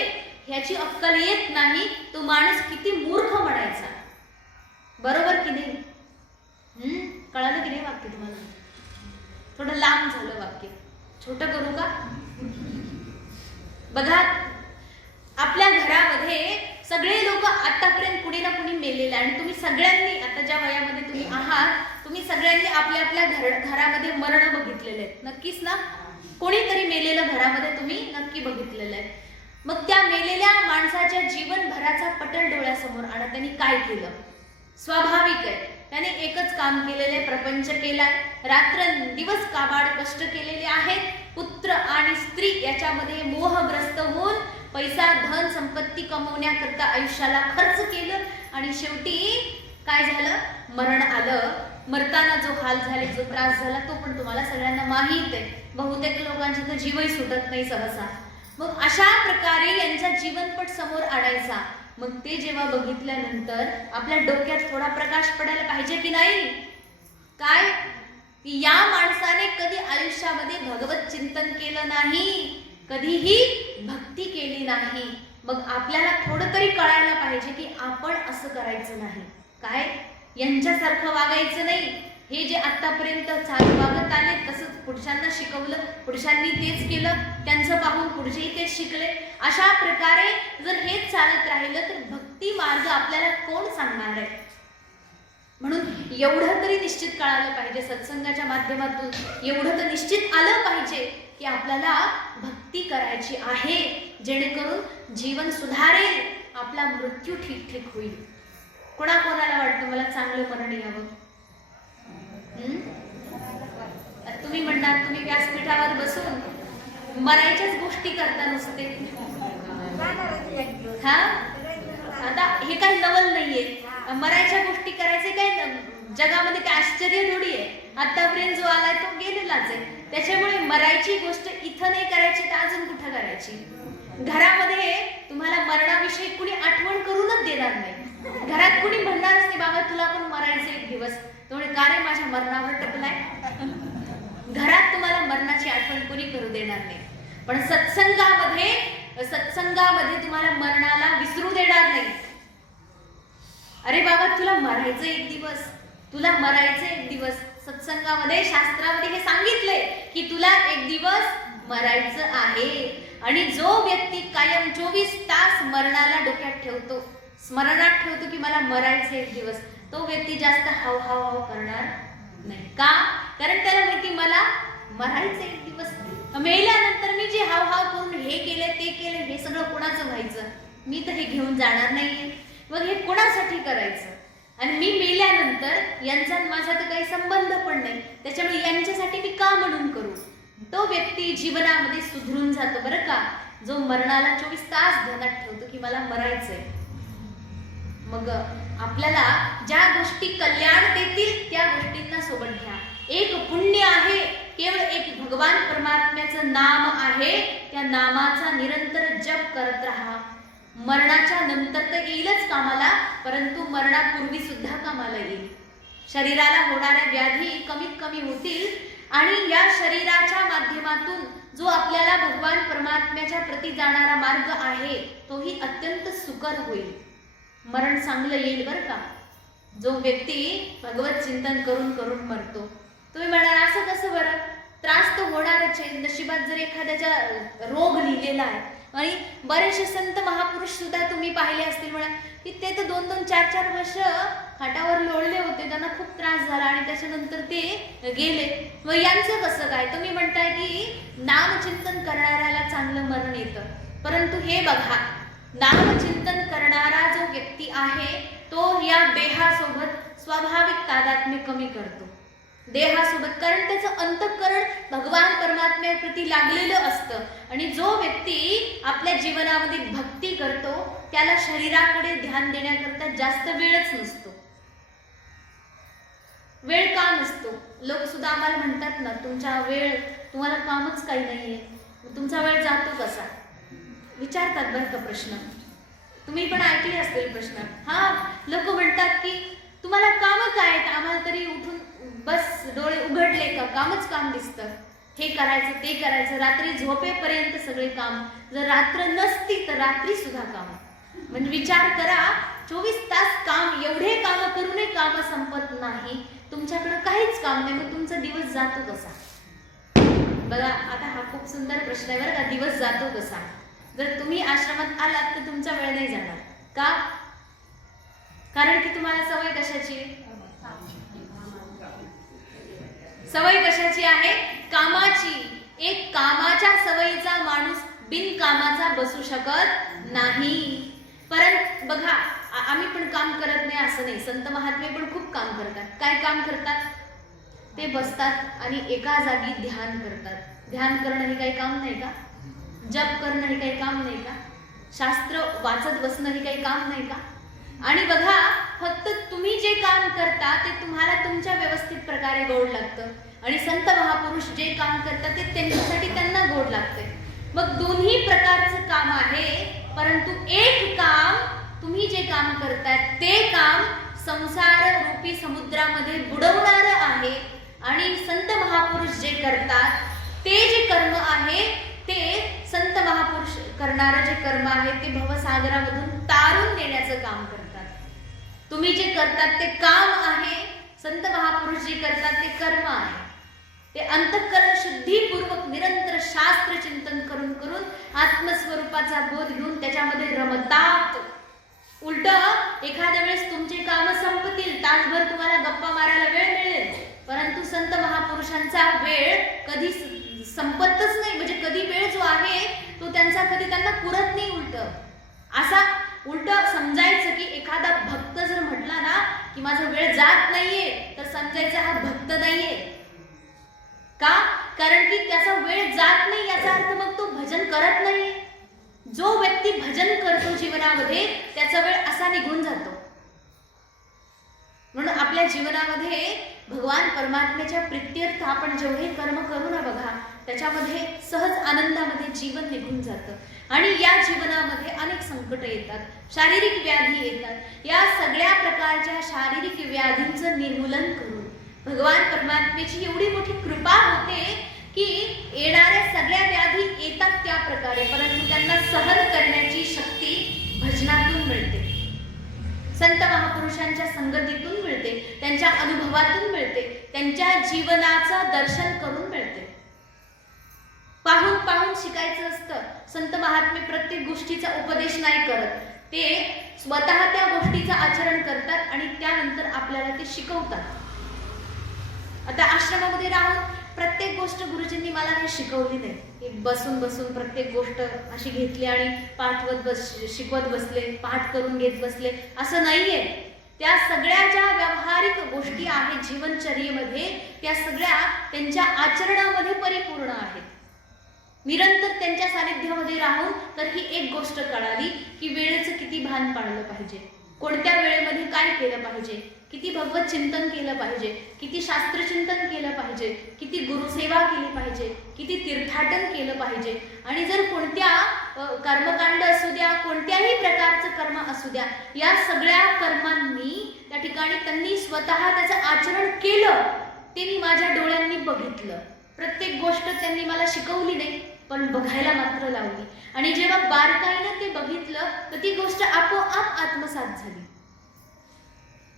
ह्याची अक्कल येत नाही, तो माणूस किती मूर्ख म्हणायचा. बरोबर की नाही? कळालं की नाही वाक्य तुम्हाला? थोडं लांब झालं वाक्य, छोटं करू का? बघा, आपल्या घरामध्ये सगळे लोक आतापर्यंत कुणी ना कुणी मेलेले, आणि तुम्ही सगळ्यांनी आता ज्या वयामध्ये तुम्ही आहात तुम्ही सगळ्यांनी आपल्या आपल्या घरामध्ये मरण बघितलेले आहेत, नक्कीच ना? कोणीतरी मेलेलं घरामध्ये तुम्ही नक्की बघितलेलं आहे. मग त्या मेलेल्या माणसाच्या जीवनभराचा पटल डोळ्यासमोर आणा. त्यांनी काय केलं? स्वाभाविक आहे, त्याने एकच काम केलेले, प्रपंच केलाय, रात्रंदिवस काबाड कष्ट केलेले आहेत, पुत्र आणि स्त्री याच्यामध्ये मोहग्रस्त होऊन पैसा धन संपत्ती कमवण्याकरता आयुष्याला खर्च केलं आणि शेवटी काय झालं? मरण आलं. मरताना जो हाल झाले, जो त्रास झाला तो पण तुम्हाला सगळ्यांना माहीत आहे. बहुतेक लोकांचे तर जीवही सुटत नाही सहसा. मग अशा प्रकारे यांचा जीवनपट समोर आणायचा. मग ते जेव्हा बघितल्यानंतर आपल्या डोक्यात थोडा प्रकाश पडायला पाहिजे की नाही? काय? या माणसाने कधी आयुष्यामध्ये भगवत चिंतन केलं नाही, कधीही भक्ती केली नाही. मग आपल्याला थोडं तरी कळायला पाहिजे की आपण असं करायचं नाही. काय? यांच्यासारखं वागायचं नाही. हे जे आतापर्यंत वागत आले तसंच पुरुषांना शिकवलं, पुरुषांनी तेच केलं, त्यांचं पाहून पुरुषही तेच शिकले. अशा प्रकारे जर हेच चालत राहिलं तर भक्ती मार्ग आपल्याला कोण सांगणार आहे? म्हणून एवढं तरी निश्चित कळालं पाहिजे सत्संगाच्या माध्यमातून, एवढं तर निश्चित आलं पाहिजे की आपल्याला भक्ती करायची आहे, जेणेकरून जीवन सुधारेल, आपला मृत्यू ठीक होईल. कोणाकोणाला वाटतं मला चांगलं मरण यावं? तुम्ही म्हणणार तुम्ही व्यासपीठावर बसून मरायच्याच गोष्टी करता नुसते. हा, आता हे काही नवल नाहीये. मरायच्या गोष्टी करायचे काय जगामध्ये काय आश्चर्य थोडी आहे? आतापर्यंत जो आलाय तो गेलेलाच आहे. त्याच्यामुळे मरायची गोष्ट इथं नाही करायची तर अजून कुठं करायची? घरामध्ये तुम्हाला मरणाविषयी कुणी आठवण करूनच देणार नाही. घरात कुणी म्हणणारच नाही बाबा तुला पण मरायचं एक दिवस, त्यामुळे का रे माझ्या मरणावर टपलाय? घरात तुम्हाला मरणाची आठवण कोणी करू देणार नाही. पण सत्संगामध्ये तुम्हाला मरणाला विसरू देणार नाही. अरे बाबा तुला मरायचं एक दिवस, तुला मरायचं एक दिवस. सत्संगामध्ये शास्त्रामध्ये हे सांगितलंय की तुला एक दिवस मरायचं आहे. आणि जो व्यक्ती कायम 24 तास मरणाला डोक्यात ठेवतो, स्मरणात ठेवतो की मला मरायचं एक दिवस, तो व्यक्ती जास्त हाव करणार नाही. का? कारण त्याला माहिती मला मरायचं एक दिवस. मेल्यानंतर मी जे हाव करून हे केलं ते केलं हे सगळं कोणाचं व्हायचं? मी तर हे घेऊन जाणार नाहीये. मग हे कोणासाठी करायचं? आणि मी मेल्यानंतर यांचा माझा तर काही संबंध पण नाही, त्याच्यामुळे यांच्यासाठी मी का म्हणून करू? तो व्यक्ती जीवनामध्ये सुधरून जातो बरं का, जो मरणाला 24 तास ध्यानात ठेवतो की मला मरायचंय. मग आपल्याला ज्या गोष्टी कल्याण देतील त्या गोष्टींना सोबत घ्या. एक पुण्य आहे, केवळ एक भगवान परमात्म्याचं नाम आहे, त्या नामाचा निरंतर जप करत राहा. मरणाच्या नंतर तर येईलच कामाला, परंतु मरणापूर्वी सुद्धा कामाला येईल. शरीराला होणाऱ्या व्याधी कमीत कमी होतील आणि या शरीराच्या माध्यमातून जो आपल्याला भगवान परमात्म्याच्या प्रती जाणारा मार्ग आहे तोही अत्यंत सुकर होईल. मरण चांगलं येईल बरं का. जो व्यक्ती भगवत चिंतन करून करून मरतो. तुम्ही म्हणाल असं कसं बरं? त्रास तर होणारच आहे. नशिबात जर एखाद्याचा रोग लिहिलेला आहे, आणि बरेचसे संत महापुरुष सुद्धा तुम्ही पाहिले असतील म्हणा की ते तर 2-2, 4-4 वर्ष खाटावर लोळले होते, त्यांना खूप त्रास झाला आणि त्याच्यानंतर ते गेले. मग यांचं कसं काय? तुम्ही म्हणताय की नामचिंतन करणाऱ्याला चांगलं मरण येतं, परंतु हे बघा, नामचिंतन करणारा जो व्यक्ती आहे तो या देहासोबत स्वाभाविक तादात्म्य कमी करतो. देहासोबत, कारण त्याचं अंतःकरण भगवान परमात्म्याप्रती लागलेलं असतं. आणि जो व्यक्ती आपल्या जीवनामध्ये भक्ती करतो त्याला शरीराकडे ध्यान देण्याकरता जास्त वेळच नसतो. वेळ का नसतो? लोक सुद्धा आम्हाला म्हणतात ना, तुम्हाला कामच काही नाहीये, तुमचा वेळ जातो कसा? विचारतात बरं का प्रश्न. तुम्ही पण ऐकले असतील प्रश्न. हा, लोक म्हणतात की तुम्हाला काम काय आहेत? आम्हाला तरी उठून बस डोळे उघडले का कामच काम दिसतं. हे करायचं ते करायचं, रात्री झोपेपर्यंत सगळे काम. जर रात्र नसती तर रात्री सुद्धा काम. म्हणजे विचार करा, 24 तास काम, एवढे काम करूनही काम संपत नाही. तुमच्याकडे काहीच काम नाही, मग तुमचा दिवस जातो कसा? बघा, आता हा खूप सुंदर प्रश्न आहे बरं का. दिवस जातो कसा? जर तुम्ही आश्रमात आलात तर तुमचा वेळ नाही जाणार. का? कारण की तुम्हाला सवय कशाची? सवय कशाची आहे? कामाची. एक कामाच्या सवयीचा माणूस बिनकामाचा बसू शकत नाही. परंतु बघा, आम्ही पण काम करत नाही असं नाही, संत महात्मे पण खूप काम करतात. काय काम करतात? ते बसतात आणि एका जागी ध्यान करतात. ध्यान करणं हे काही काम नाही का? जप करणं हे काही काम नाही का? शास्त्र वाचत बसणं हे काही काम नाही का? आणि बघा, फक्त तुम्ही जे काम करता ते तुम्हाला तुमच्या व्यवस्थित प्रकारे गोड लागतं, आणि संत महापुरुष जे काम करतात ते त्यांच्यासाठी त्यांना गोड लागते. मग दोन्ही प्रकारचं काम आहे, परंतु एक काम, तुम्ही जे काम करताय ते काम संसार रूपी समुद्रामध्ये बुडवणारं आहे, आणि संत महापुरुष जे करतात ते जे कर्म आहे ते संत महापुरुष करणारं जे कर्म आहे ते भवसागरामधून तारून नेण्याचं काम करतात. तुम्ही जे करतात ते काम आहे, संत महापुरुष जे करतात ते कर्म आहे. ते अंतःकरण शुद्धीपूर्वक निरंतर शास्त्र चिंतन करून करून आत्मस्वरूपाचा बोध घेऊन त्याच्यामध्ये रमतात. उलट एखाद्या वेळेस तुमचे काम संपतील, तासभर तुम्हाला गप्पा मारायला वेळ मिळेल, परंतु संत महापुरुषांचा वेळ कधी संपतच नाही. म्हणजे कधी वेळ जो आहे तो त्यांचा कधी त्यांना पुरत नाही. उलट समजायचं की एखादा भक्त जर म्हटला ना की माझा वेळ जात नाहीये, तर समजायचं हा भक्त नाहीये. का? कारण की त्याचा वेळ जात नाही याचा अर्थ मग तो भजन करत नाही. जो व्यक्ती भजन करतो जीवनामध्ये त्याचा वेळ असा निघून जातो. म्हणून आपल्या जीवनामध्ये भगवान परमात्म्याच्या प्रित्यर्थ आपण जेवढे कर्म करू ना बघा, त्याच्यामध्ये सहज आनंदामध्ये जीवन निघून जातं. आणि या जीवनामध्ये अनेक संकट येतात, शारीरिक व्याधी येतात. या सगळ्या प्रकारच्या शारीरिक व्याधींचं निर्मूलन करून भगवान परमात्म्याची एवढी मोठी कृपा होते की येणाऱ्या सगळ्या व्याधी येतात त्या प्रकारे, परंतु त्यांना सहन करण्याची शक्ती भजनातून मिळते, संत महापुरुषांच्या संगतीतून मिळते, त्यांच्या अनुभवातून मिळते, त्यांच्या जीवनाचं दर्शन करून मिळते. पाहून पाहून शिकायचं असतं. संत महात्मे प्रत्येक गोष्टीचा उपदेश नाही करत, ते स्वतः त्या गोष्टीचं आचरण करतात आणि त्यानंतर आपल्याला ते शिकवतात. आता आश्रमामध्ये राहून प्रत्येक गोष्ट गुरुजींनी मला काही शिकवली नाही. बसून बसून प्रत्येक गोष्ट अशी घेतली आणि शिकवत बसले, पाठ करून घेत बसले, असं नाहीये. त्या सगळ्या ज्या व्यावहारिक गोष्टी आहेत जीवनचर्येमध्ये, त्या सगळ्या त्यांच्या आचरणामध्ये परिपूर्ण आहेत. निरंतर त्यांच्या सानिध्यामध्ये राहून तर ही एक गोष्ट कळाली की वेळेचं किती भान पाळलं पाहिजे, कोणत्या वेळेमध्ये काय केलं पाहिजे, किती भगवत चिंतन केलं पाहिजे, किती शास्त्रचिंतन केलं पाहिजे, किती गुरुसेवा केली पाहिजे, किती तीर्थाटन केलं पाहिजे. आणि जर कोणत्या कर्मकांड असू द्या, कोणत्याही प्रकारचं कर्म असू द्या, या सगळ्या कर्मांनी त्या ठिकाणी त्यांनी स्वतः त्याचं आचरण केलं, ते मी माझ्या डोळ्यांनी बघितलं. प्रत्येक गोष्ट त्यांनी मला शिकवली नाही, पण बघायला मात्र लावली. आणि जेव्हा बारकाईनं ते बघितलं तर ती गोष्ट आपोआप आत्मसात झाली.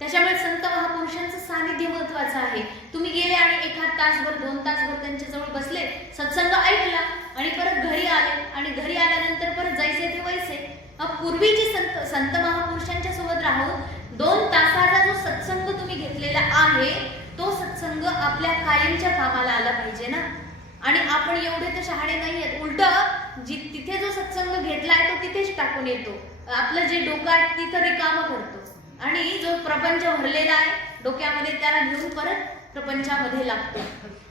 त्याच्यामुळे संत महापुरुषांचं सानिध्य महत्वाचं आहे. तुम्ही गेले आणि एखाद तासभर 2 तासभर त्यांच्याजवळ बसले, सत्संग ऐकला आणि परत घरी आले, आणि घरी आल्यानंतर परत जायचे ते वैसे. पूर्वीचे संत महापुरुषांच्या सोबत राहून 2 तासाचा जो सत्संग तुम्ही घेतलेला आहे तो सत्संग आपल्या कायमच्या कामाला आला पाहिजे ना. आणि आपण एवढे तर शहाणे नाही आहेत, उलट तिथे जो सत्संग घेतलाय तो तिथेच टाकून येतो. आपलं जे डोकं आहे तिथं रिकामं करतो, आणि जो प्रपंच भरलेला आहे डोक्यामध्ये त्याला घेऊन परत प्रपंचामध्ये लागतो.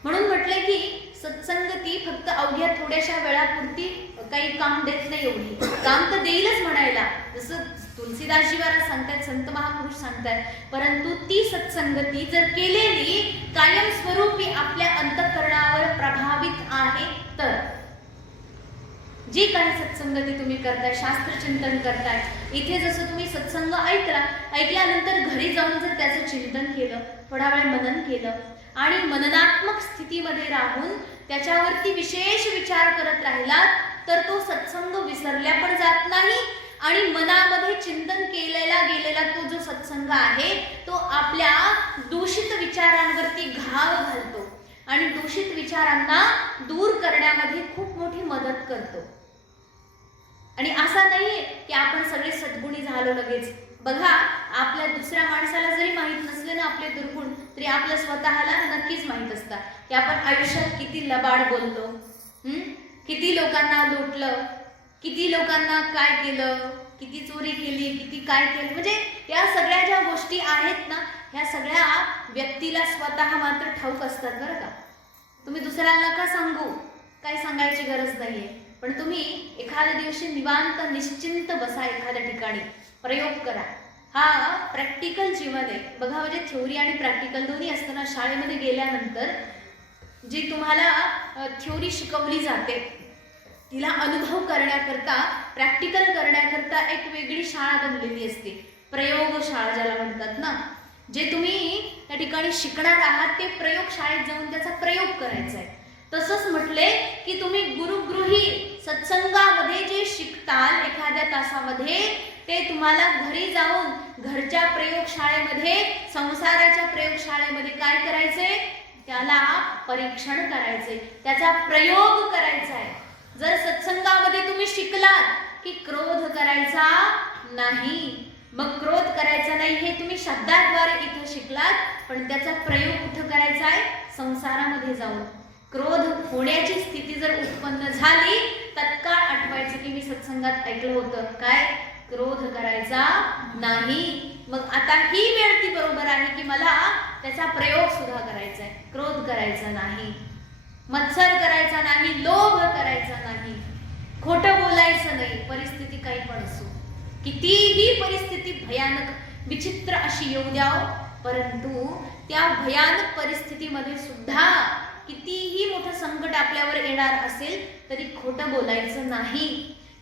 म्हणून म्हटलंय की सत्संगती फक्त अवघ्या थोड्याशा वेळापुरती काही काम देत नाही, एवढी काम तर देईलच म्हणायला, जसं तुलसीदासजी महाराज सांगतात, संत महापुरुष सांगतात. परंतु ती सत्संगती जर केलेली कायमस्वरूपी आपल्या अंतःकरणावर प्रभावित आहे तर, जी काही सत्संगती तुम्ही करताय, शास्त्रचिंतन करताय, इथे जसं तुम्ही सत्संग ऐकल्यानंतर घरी जाऊन जर त्याचं चिंतन केलं, थोडा वेळ मनन केलं आणि मननात्मक स्थितीमध्ये राहून त्याच्यावरती विशेष विचार करत राहिलात तर तो सत्संग विसरल्या पण जात नाही, आणि मनामध्ये चिंतन केलेला गेलेला तो जो सत्संग आहे तो आपल्या दूषित विचारांवरती घाव घालतो आणि दूषित विचारांना दूर करण्यामध्ये खूप मोठी मदत करतो. आणि असा नाहीये की आपण सगळे सद्गुणी झालो लगेच. बघा, आपल्या दुसऱ्या माणसाला जरी माहित नसले ना आपले दुर्गुण, तरी आपल्या स्वतःला नक्कीच माहीत असतं की आपण आयुष्यात किती लबाड बोललो, किती लोकांना लुटलं, किती लोकांना काय केलं, किती चोरी केली, किती काय केलं. म्हणजे या सगळ्या ज्या गोष्टी आहेत ना, ह्या सगळ्या व्यक्तीला स्वतः मात्र ठाऊक असतात बरं का. तुम्ही दुसऱ्यांना का सांगू, काही सांगायची गरज नाहीये. पण तुम्ही एखाद्या दिवशी निवांत निश्चिंत बसा एखाद्या ठिकाणी, प्रयोग करा. हा प्रॅक्टिकल जीवन आहे बघा. म्हणजे थ्योरी आणि प्रॅक्टिकल दोन्ही असताना शाळेमध्ये गेल्यानंतर जी तुम्हाला थ्योरी शिकवली जाते तिला अनुभव करण्याकरता, प्रॅक्टिकल करण्याकरता एक वेगळी शाळा बनलेली असते, प्रयोगशाळा ज्याला म्हणतात ना. जे तुम्ही त्या ठिकाणी शिकणार आहात ते प्रयोगशाळेत जाऊन त्याचा प्रयोग करायचा आहे. तसंच म्हटले की तुम्ही गुरुगृही सत्संगामध्ये जे शिकताल एखाद्या तासामध्ये, ते तुम्हाला घरी जाऊन घरच्या प्रयोगशाळेमध्ये, संसाराच्या प्रयोगशाळेमध्ये काय करायचे, त्याला परीक्षण करायचे, त्याचा प्रयोग करायचा आहे. जर सत्संगामध्ये तुम्ही शिकलात की क्रोध करायचा नाही, मग क्रोध करायचा नाही हे तुम्ही शब्दाद्वारे इथं शिकलात, पण त्याचा प्रयोग कुठं करायचा आहे, संसारामध्ये जाऊन. क्रोध होण्याची स्थिती जर उत्पन्न झाली, तत्काळ आठवायचं की मी सत्संगात ऐकलं होतं काय, क्रोध करायचा नाही. मग आता ही वेळ ती बरोबर आहे की मला त्याचा प्रयोग सुद्धा करायचा आहे. क्रोध करायचा नाही, मत्सर करायचा नाही, लोभ करायचा नाही, खोटं बोलायचं नाही. परिस्थिती काही पण असो, कितीही परिस्थिती भयानक विचित्र अशी येऊ द्याव, परंतु त्या भयानक परिस्थितीमध्ये सुद्धा कितीही मोठं संकट आपल्यावर येणार असेल तरी खोटं बोलायचं नाही.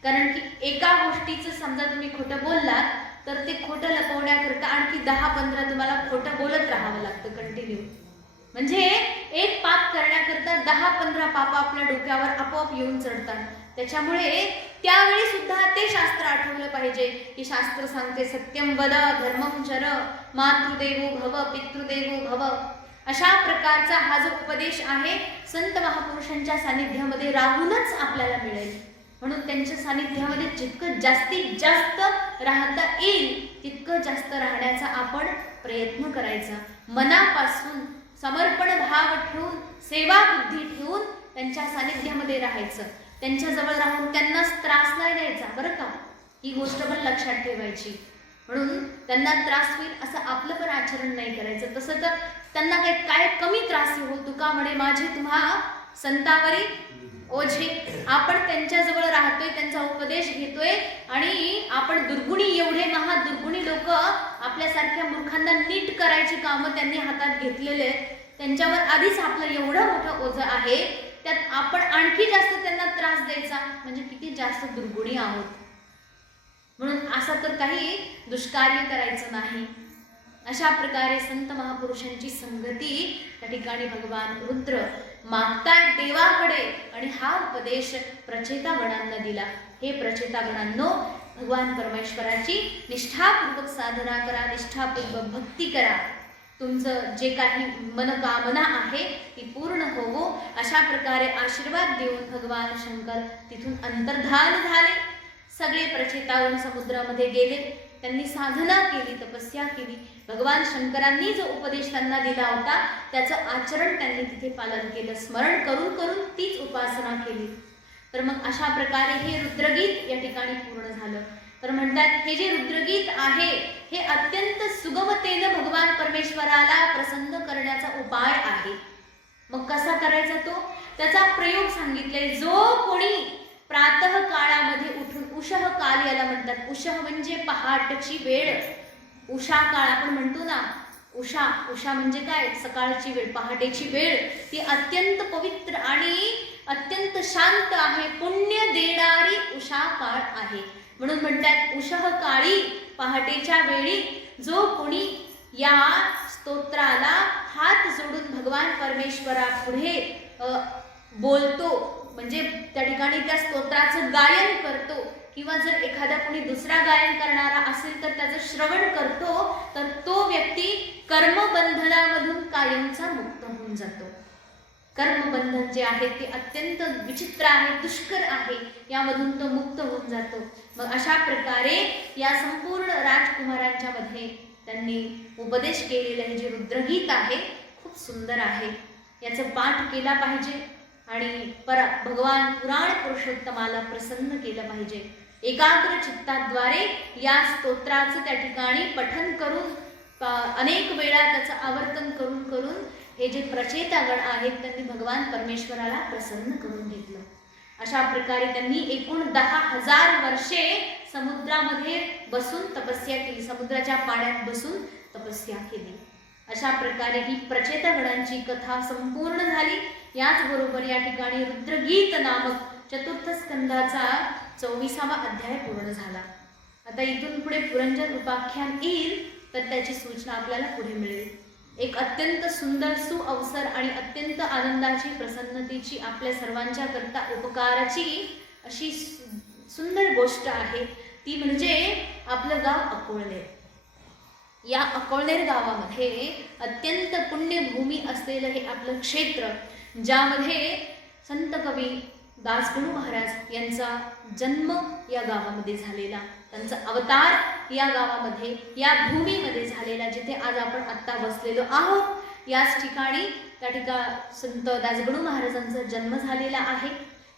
कारण की एका गोष्टीचं समजा तुम्ही खोटं बोललात तर ते खोटं लपवण्याकरता आणखी 10-15 तुम्हाला खोटं बोलत राहावं लागतं कंटिन्यू. म्हणजे एक पाप करण्याकरता 10-15 पाप आपल्या डोक्यावर आपोआप येऊन चढतात. त्याच्यामुळे त्यावेळी सुद्धा ते शास्त्र आठवलं पाहिजे की शास्त्र सांगते सत्यम वद धर्मम चर मातृदेवो भव पितृदेवो भव. अशा प्रकारचा हा जो उपदेश आहे संत महापुरुषांच्या सानिध्यामध्ये राहूनच आपल्याला मिळेल. म्हणून त्यांच्या सानिध्यामध्ये जितकं जास्तीत जास्त राहता येईल तितकं जास्त राहण्याचा आपण प्रयत्न करायचा. मनापासून समर्पण भाव ठेवून, सेवा बुद्धी ठेवून त्यांच्या सानिध्यामध्ये राहायचं. त्यांच्याजवळ राहून त्यांनाच त्रास नाही द्यायचा बरं का, ही गोष्ट पण लक्षात ठेवायची. म्हणून त्यांना त्रास होईल असं आपलं पण आचरण नाही करायचं. तसं तर त्यांना काय कमी त्रास होतो का म्हणे माझे तुम्हा संतावरी ओझे. आपण त्यांच्याजवळ राहतोय, त्यांचा उपदेश घेतोय आणि आपण दुर्गुणी, एवढे दुर्गुणी लोक आपल्यासारख्या मूर्खांना नीट करायची कामं त्यांनी हातात घेतलेले, त्यांच्यावर आधीच आपलं एवढं मोठं ओझं आहे, त्यात आपण आणखी जास्त त्यांना त्रास द्यायचा म्हणजे किती जास्त दुर्गुणी आहोत. म्हणून असं तर काही दुष्कार्य करायचं नाही. अशा प्रकारे संत महापुरुषांची संगती त्या ठिकाणी भगवान रुद्र मागतायत देवाकडे आणि हा उपदेश प्रचेतागणांना दिला. हे प्रचेतागणांनो, भगवान परमेश्वराची निष्ठापूर्वक साधना करा, निष्ठापूर्वक भक्ती करा. तुमचं जे काही मनकामना आहे ती पूर्ण होवो अशा प्रकारे आशीर्वाद देऊन भगवान शंकर तिथून अंतर्धान झाले. सगळे प्रचेतागण समुद्रामध्ये गेले, त्यांनी साधना केली, तपस्या केली. भगवान शंकरांनी जो उपदेश त्यांना दिला होता त्याचं आचरण त्यांनी तिथे पालन केलं. स्मरण करून करून तीच उपासना केली. तर मग अशा प्रकारे हे रुद्रगीत या ठिकाणी पूर्ण झालं. तर म्हणतात हे जे रुद्रगीत आहे हे अत्यंत सुगमतेने भगवान परमेश्वराला प्रसन्न करण्याचा उपाय आहे. मग कसा करायचा तो, त्याचा प्रयोग सांगितले. जो कोणी प्रातः काळामध्ये उठून, उषः काल याला म्हणतात, उषः म्हणजे पहाटची वेळ, उषा काळ आपण म्हणतो ना, उषा, उषा म्हणजे काय, सकाळची वेळ, पहाटेची वेळ, ती अत्यंत पवित्र आणि अत्यंत शांत आहे, पुण्य देणारी उषा काळ आहे. म्हणून म्हणतात उषः काळी, पहाटेच्या वेळी जो कोणी या स्तोत्राला हात जोडून भगवान परमेश्वरा पुढे बोलतो, म्हणजे त्या ठिकाणी त्या स्तोत्राचं गायन करतो, किंवा जर एखादा कोणी दुसरा गायन करणारा असेल तर त्याचं श्रवण करतो, तर तो व्यक्ती कर्मबंधनामधून कायमचा मुक्त होऊन जातो. कर्मबंधन जे आहे ते अत्यंत विचित्र आहे, दुष्कर आहे, यामधून तो मुक्त होऊन जातो. मग अशा प्रकारे या संपूर्ण राजकुमारांच्या मध्ये त्यांनी उपदेश केलेलं हे जे रुद्रगीत आहे खूप सुंदर आहे. याचं पाठ केला पाहिजे आणि भगवान पुराण पुरुषोत्तमाला प्रसन्न केलं पाहिजे. एकाग्र चित्ताद्वारे या स्तोत्राचं त्या ठिकाणी पठन करून अनेक वेळा त्याचं आवर्तन करून करून हे जे प्रचेतागण आहेत त्यांनी भगवान परमेश्वराला प्रसन्न करून घेतलं. अशा प्रकारे त्यांनी एकूण 10,000 वर्षे समुद्रामध्ये बसून तपस्या केली, समुद्राच्या पाण्यात बसून तपस्या केली. अशा प्रकारे ही प्रचेतागणांची कथा संपूर्ण झाली. याचबरोबर या ठिकाणी रुद्रगीत नामक चतुर्थ स्कंदाचा 24वा अध्याय पूर्ण झाला. आता इथून पुढे पुरंजन उपाख्यान येईल तर त्याची सूचना आपल्याला पुढे मिळेल. एक अत्यंत सुंदर सुअवसर आणि अत्यंत आनंदाची प्रसन्नतेची आपल्या सर्वांच्या करता उपकाराची अशी सुंदर गोष्ट आहे ती म्हणजे आपलं गाव अकोळनेर. या अकोळनेर गावामध्ये अत्यंत पुण्यभूमी असलेलं हे आपलं क्षेत्र, ज्यामध्ये संत कवी दासगणू महाराज यांचा जन्म या गावामध्ये झालेला, त्यांचा अवतार या गावामध्ये या भूमीमध्ये झालेला, जिथे आज आपण आत्ता बसलेलो आहोत याच ठिकाणी त्या ठिकाणी संत दासगणू महाराजांचा जन्म झालेला आहे.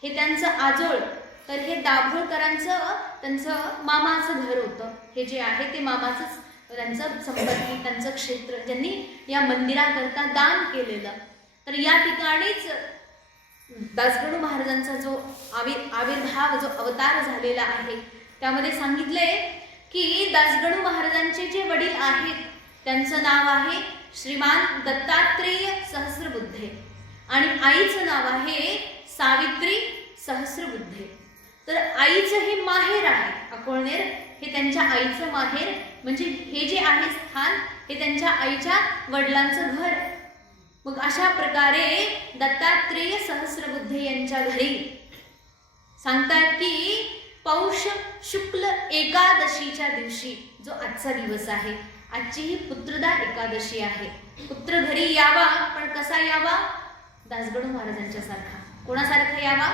हे त्यांचं आजोळ, तर हे दाभोळकरांचं त्यांचं मामाचं घर होतं. हे जे आहे ते मामाचंच त्यांचं संपत्ती, त्यांचं क्षेत्र ज्यांनी या मंदिराकरता दान केलेलं. तर या ठिकाणीच दासगणू महाराजांचा जो आविर्भाव जो अवतार झालेला आहे त्यामध्ये सांगितले की दासगणू महाराजांचे जे वडील आहेत त्यांचं नाव आहे श्रीमान दत्तात्रेय सहस्रबुद्धे आणि आईचं नाव आहे सावित्री सहस्रबुद्धे. तर आईचं हे माहेर आहे अकोळनेर, हे त्यांच्या आईचं माहेर, म्हणजे हे जे आहे स्थान हे त्यांच्या आईच्या वडिलांचं घर. मग अशा प्रकारे दत्तात्रेय सहस्रबुद्धे यांच्या घरी सांगतात की पौष शुक्ल एकादशीच्या दिवशी, जो आजचा दिवस आहे, आजची ही पुत्रदा एकादशी आहे. पुत्र घरी यावा, पण कसा यावा? दासगणू महाराजांच्या सारखा. कोणासारखा यावा?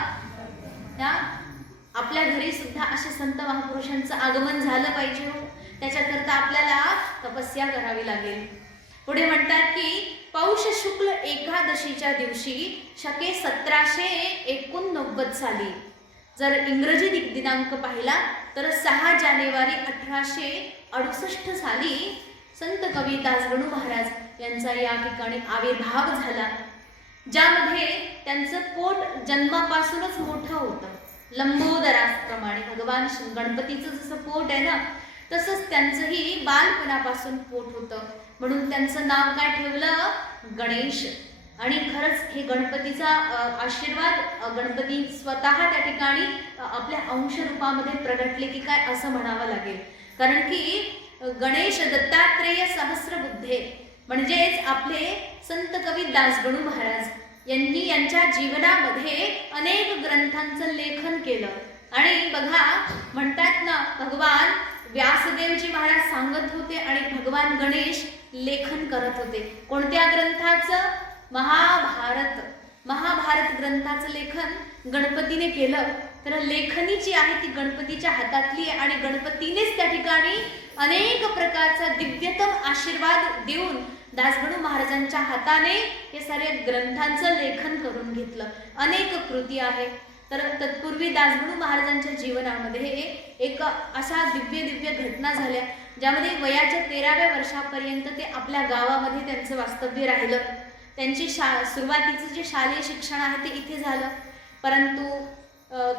त्या आपल्या घरी सुद्धा असे संत महापुरुषांचं आगमन झालं पाहिजे हो. त्याच्याकरता आपल्याला तपस्या करावी लागेल. पुढे म्हणतात की पौष शुक्ल एकादशीच्या दिवशी शके 1789 साली, जर इंग्रजी दिनांक पाहिला तर 6 जानेवारी 1868 साली संत कवी दासगणू महाराज यांचा या ठिकाणी आविर्भाव झाला, ज्यामध्ये त्यांचं पोट जन्मापासूनच मोठं होतं, लंबोदराप्रमाणे. भगवान गणपतीचं जसं पोट आहे ना, तसंच त्यांचंही बालपणापासून पोट होतं. म्हणून त्यांचं नाव काय ठेवलं? गणेश. आणि खरंच हे गणपतीचा आशीर्वाद, गणपती स्वतः त्या ठिकाणी आपल्या अंश रूपामध्ये प्रगटले की काय असं म्हणावं लागेल. कारण की गणेश दत्तात्रेय सहस्रबुद्धे म्हणजेच आपले संत कवी दासगणू महाराज यांनी यांच्या जीवनामध्ये अनेक ग्रंथांचं लेखन केलं. आणि बघा म्हणतात ना, भगवान व्यासदेवजी महाराज सांगत होते आणि भगवान गणेश लेखन करत होते. कोणत्या ग्रंथाचं? महाभारत ग्रंथाचं लेखन गणपतीने केलं. तर लेखनी जी आहे ती गणपतीच्या हातातली आहे आणि गणपतीनेच त्या ठिकाणी अनेक प्रकारचा दिव्यतम आशीर्वाद देऊन दासगणू महाराजांच्या हाताने हे सारे ग्रंथांचं लेखन करून घेतलं. अनेक कृती आहे. तर तत्पूर्वी दासगणू महाराजांच्या जीवनामध्ये एक अशा दिव्य घटना झाल्या, ज्यामध्ये वयाच्या 13व्या वर्षापर्यंत ते आपल्या गावामध्ये त्यांचं वास्तव्य राहिलं. त्यांची सुरुवातीचं जे शालेय शिक्षण आहे ते इथे झालं, परंतु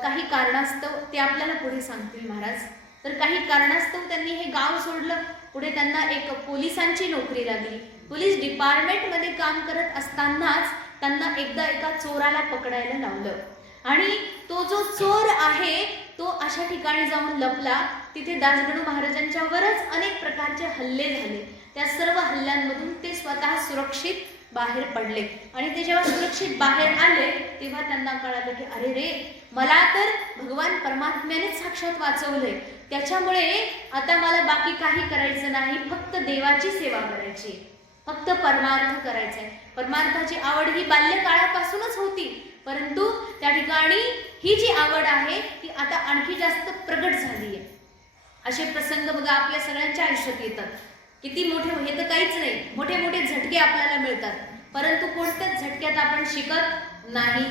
काही कारणास्तव ते आपल्याला पुढे सांगतील महाराज. तर काही कारणास्तव त्यांनी हे गाव सोडलं. पुढे त्यांना एक पोलिसांची नोकरी लागली. पोलीस डिपार्टमेंटमध्ये काम करत असतानाच त्यांना एकदा एका चोराला पकडायला लावलं आणि तो जो चोर आहे तो अशा ठिकाणी जाऊन लपला. तिथे दासगणू महाराजांच्यावरच अनेक प्रकारचे हल्ले झाले. त्या सर्व हल्ल्यांमधून ते स्वतः सुरक्षित बाहेर पडले आणि ते जेव्हा सुरक्षित बाहेर आले तेव्हा त्यांना कळालं की अरे रे, मला तर भगवान परमात्म्यानेच साक्षात वाचवलंय. त्याच्यामुळे आता मला बाकी काही करायचं नाही, फक्त देवाची सेवा करायची, फक्त परमार्थ करायचा आहे. परमार्थाची आवड ही बाल्यकाळापासूनच होती, परंतु त्या ठिकाणी ही जी आवड आहे ती आता आणखी जास्त प्रगट झाली आहे. असे प्रसंग बघा आपल्या सगळ्यांच्या आयुष्यात येतात किती मोठे, हे तर काहीच नाही, मोठे मोठे झटके आपल्याला मिळतात, परंतु कोणत्याच झटक्यात आपण शिकत नाही.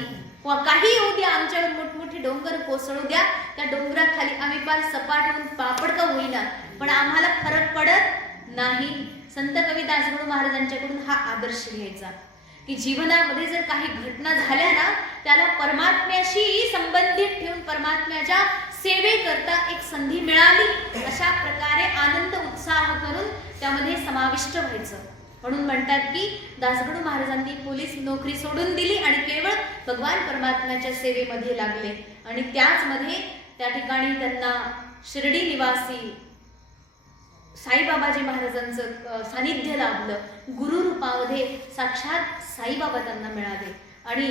काही येऊ द्या, आमच्यावर मोठमोठे डोंगर कोसळू द्या, त्या डोंगराखाली आम्ही फार सपाट होऊन पापड का होईना, पण आम्हाला फरक पडत नाही. संत कवी दासगणू महाराजांच्याकडून हा आदर्श घ्यायचा की जीवनामध्ये जर काही घटना झाल्या ना, त्याला परमात्म्याशी संबंधित ठेवून परमात्म्याच्या सेवेकरता एक संधी मिळाली, अशा प्रकारे आनंद उत्साह करून त्यामध्ये समाविष्ट व्हायचं. म्हणून म्हणतात की दासगणू महाराजांनी पोलीस नोकरी सोडून दिली आणि केवळ भगवान परमात्म्याच्या सेवेमध्ये लागले. आणि त्याचमध्ये त्या ठिकाणी त्यांना शिर्डी निवासी साईबाबाजी महाराजांचं सानिध्य लाभलं. गुरु रूपामध्ये साक्षात साईबाबा त्यांना मिळाले आणि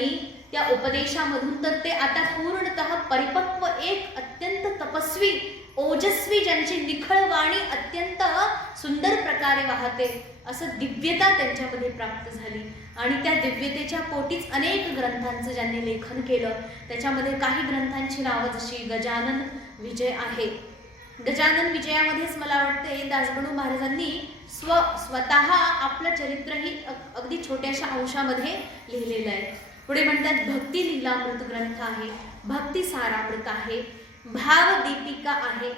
त्या उपदेशामधून तर ते आता पूर्णतः परिपक्व, एक अत्यंत तपस्वी, ओजस्वी, ज्यांची निखळ वाणी अत्यंत सुंदर प्रकारे वाहते, असं दिव्यता त्यांच्यामध्ये प्राप्त झाली. आणि त्या दिव्यतेच्या पोटीच अनेक ग्रंथांचं ज्यांनी लेखन केलं. त्याच्यामध्ये काही ग्रंथांची नावं जशी गजानन विजय आहे. गजानन विजयामध्येच मला वाटते दासगणू महाराजांनी स्वतः आपलं चरित्रही अगदी छोट्याशा अंशामध्ये लिहिलेलं आहे. पुढे म्हणतात भक्ती लीलामृत ग्रंथ आहे, भक्ती सारामृत आहे, भावदीपिका आहे,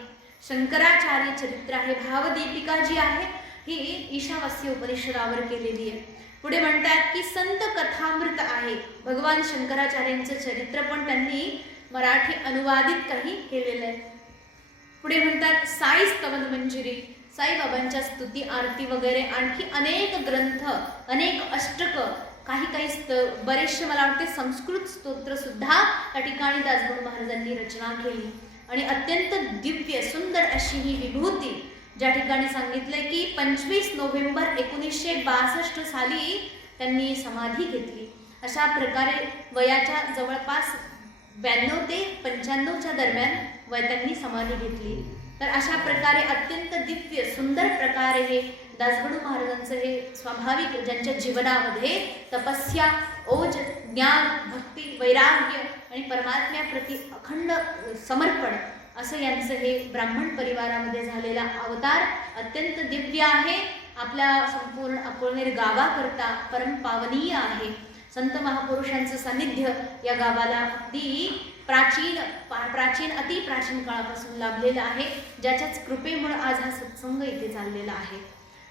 शंकराचार्य चरित्र आहे. भावदीपिका जी आहे ही ईशावास्य उपनिषदावर केलेली आहे. पुढे म्हणतात की संत कथामृत आहे, भगवान शंकराचार्यांचं चरित्र पण त्यांनी मराठी अनुवादित काही केलेलं आहे. पुढे म्हणतात साई स्तवन मंजिरी, साईबाबांच्या स्तुती आरती वगैरे आणखी अनेक ग्रंथ, अनेक अष्टक, काही बरेचसे मला वाटते संस्कृत स्तोत्र सुद्धा त्या ठिकाणी दासगणू महाराजांनी रचना केली. आणि अत्यंत दिव्य सुंदर अशी ही विभूती ज्या ठिकाणी सांगितलंय की 25 नोव्हेंबर 1962 साली त्यांनी समाधी घेतली. अशा प्रकारे वयाच्या जवळपास 92 ते 95च्या दरम्यान त्यांनी समाधी घेतली. तर अशा प्रकारे अत्यंत दिव्य सुंदर प्रकारे हे दासगणू महाराजांचं हे स्वाभाविक, ज्यांच्या जीवनामध्ये तपस्या, ओज, ज्ञान, भक्ती, वैराग्य आणि परमात्म्याप्रती अखंड समर्पण असं यांचं हे ब्राह्मण परिवारामध्ये झालेला अवतार अत्यंत दिव्य आहे. आपल्या संपूर्ण अकोलनेर गावाकरता परमपावनीय आहे. संत महापुरुषांचं सानिध्य या गावाला अगदी प्राचीन अति प्राचीन काळापासून लाभलेला आहे, ज्याच्याच कृपेमुळे आज हा सत्संग इथे चाललेला आहे.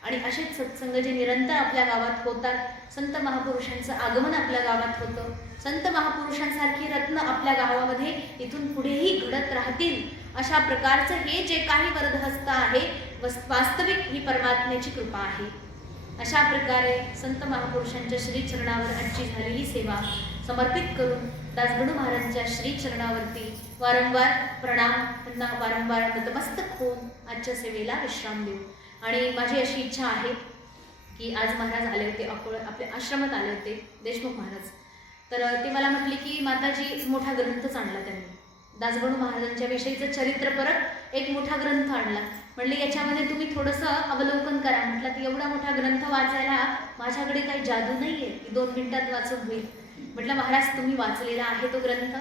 आणि असेच सत्संग जे निरंतर आपल्या गावात होतात, संत महापुरुषांचं आगमन आपल्या गावात होतं, संत महापुरुषांसारखी रत्न आपल्या गावामध्ये इथून पुढेही घडत राहतील, अशा प्रकारचं हे जे काही वरदहस्त आहे वास्तविक ही परमात्म्याची कृपा आहे. अशा प्रकारे संत महापुरुषांच्या श्रीचरणावर आजची झालेली सेवा समर्पित करून दासगणू महाराजांच्या श्रीचरणावरती वारंवार प्रणाम, त्यांना वारंवार नतमस्तक होऊन आजच्या सेवेला विश्राम देऊ. आणि माझी अशी इच्छा आहे की आज महाराज आले होते, आपल्या आश्रमात आले होते देशमुख महाराज. तर ते मला म्हटले की माताजी मोठा ग्रंथच आणला त्यांनी, दासगणू महाराजांच्या विषयीचं चरित्र परत एक मोठा ग्रंथ आणला. म्हणले याच्यामध्ये तुम्ही थोडंसं अवलोकन करा. म्हटलं की एवढा मोठा ग्रंथ वाचायला माझ्याकडे काही जादू नाही आहे की 2 मिनिटात वाचून होईल. म्हटलं महाराज तुम्ही वाचलेला आहे तो ग्रंथ,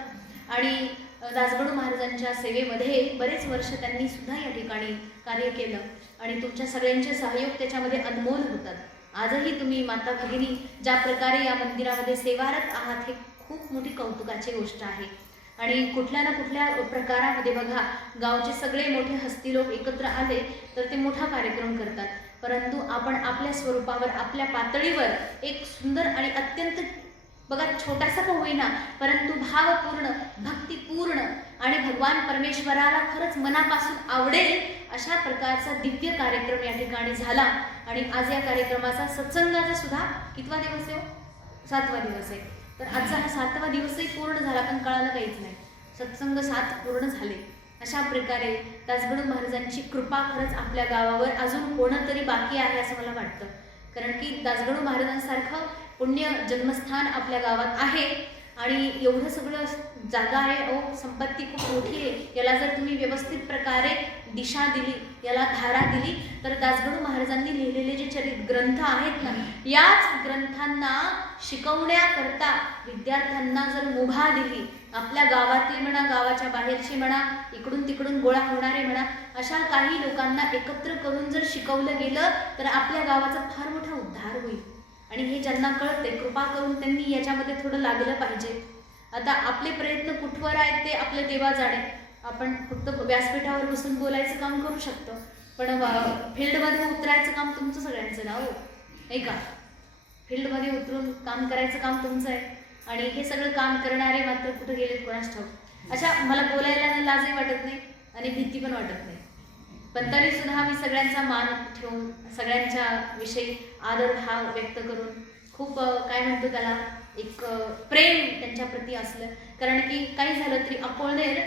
आणि दासगणू महाराजांच्या सेवेमध्ये बरेच वर्ष त्यांनी सुद्धा या ठिकाणी कार्य केलं आणि तुमच्या सगळ्यांचे सहयोग त्याच्यामध्ये अनमोल होतात. आजही तुम्ही माता भगिनी ज्या प्रकारे या मंदिरामध्ये सेवारत आहात हे खूप मोठी कौतुकाची गोष्ट आहे. आणि कुठल्या ना कुठल्या प्रकारामध्ये बघा, गावचे सगळे मोठे हस्ती लोक एकत्र आले तर ते मोठा कार्यक्रम करतात, परंतु आपण आपल्या स्वरूपावर, आपल्या पातळीवर एक सुंदर आणि अत्यंत बघा छोटासा का होईना परंतु भावपूर्ण, भक्तिपूर्ण आणि भगवान परमेश्वराला खरंच मनापासून आवडेल अशा प्रकारचा दिव्य कार्यक्रम या ठिकाणी झाला. आणि आज या कार्यक्रमाचा सत्संगाचा सुद्धा कितवा दिवस आहे? 7वा दिवस आहे. तर आजचा हा 7वा दिवसही पूर्ण झाला, पण कळालं काहीच नाही, सत्संग 7 पूर्ण झाले. अशा प्रकारे दासगणू महाराजांची कृपा खरंच आपल्या गावावर अजून होणं तरी बाकी आहे असं मला वाटतं. कारण की दासगणू महाराजांसारखं पुण्य जन्मस्थान आपल्या गावात आहे आणि एवढं सगळं जागा आहे, संपत्ती खूप मोठी आहे. याला जर तुम्ही व्यवस्थित प्रकारे दिशा दिली, याला धारा दिली. तर दासगणू महाराजांनी लिहिलेले जे ग्रंथ आहेत ना, याच ग्रंथांना शिकवण्याकरता विद्यार्थ्यांना जर मुभा दिली, आपल्या गावातले म्हणा, गावाच्या बाहेरचे म्हणा, इकडून तिकडून गोळा होणारे म्हणा, अशा काही लोकांना एकत्र करून जर शिकवलं गेलं तर आपल्या गावाचा फार मोठा उद्धार होईल. आणि हे ज्यांना कळते, कृपा करून त्यांनी याच्यामध्ये थोडं लागलं पाहिजे. आता आपले प्रयत्न कुठवर आहेत ते आपले देवा जाणे. आपण फक्त व्यासपीठावर बसून बोलायचं काम करू शकतो, पण फील्डमध्ये उतरायचं काम तुमचं सगळ्यांचं ना, हो नाही का? फील्डमध्ये उतरून काम करायचं काम तुमचं आहे. आणि हे सगळं काम करणारे मात्र कुठं गेले कोणास ठाऊक. अच्छा, मला बोलायला लाजही वाटत नाही आणि भीती पण वाटत नाही, पण तरी सुद्धा मी सगळ्यांचा मान ठेवून, सगळ्यांच्या विषयी आदर भाव व्यक्त करून, खूप काय म्हणतो त्याला, एक प्रेम त्यांच्याप्रती असलं. कारण की काही झालं तरी अकोळनेर,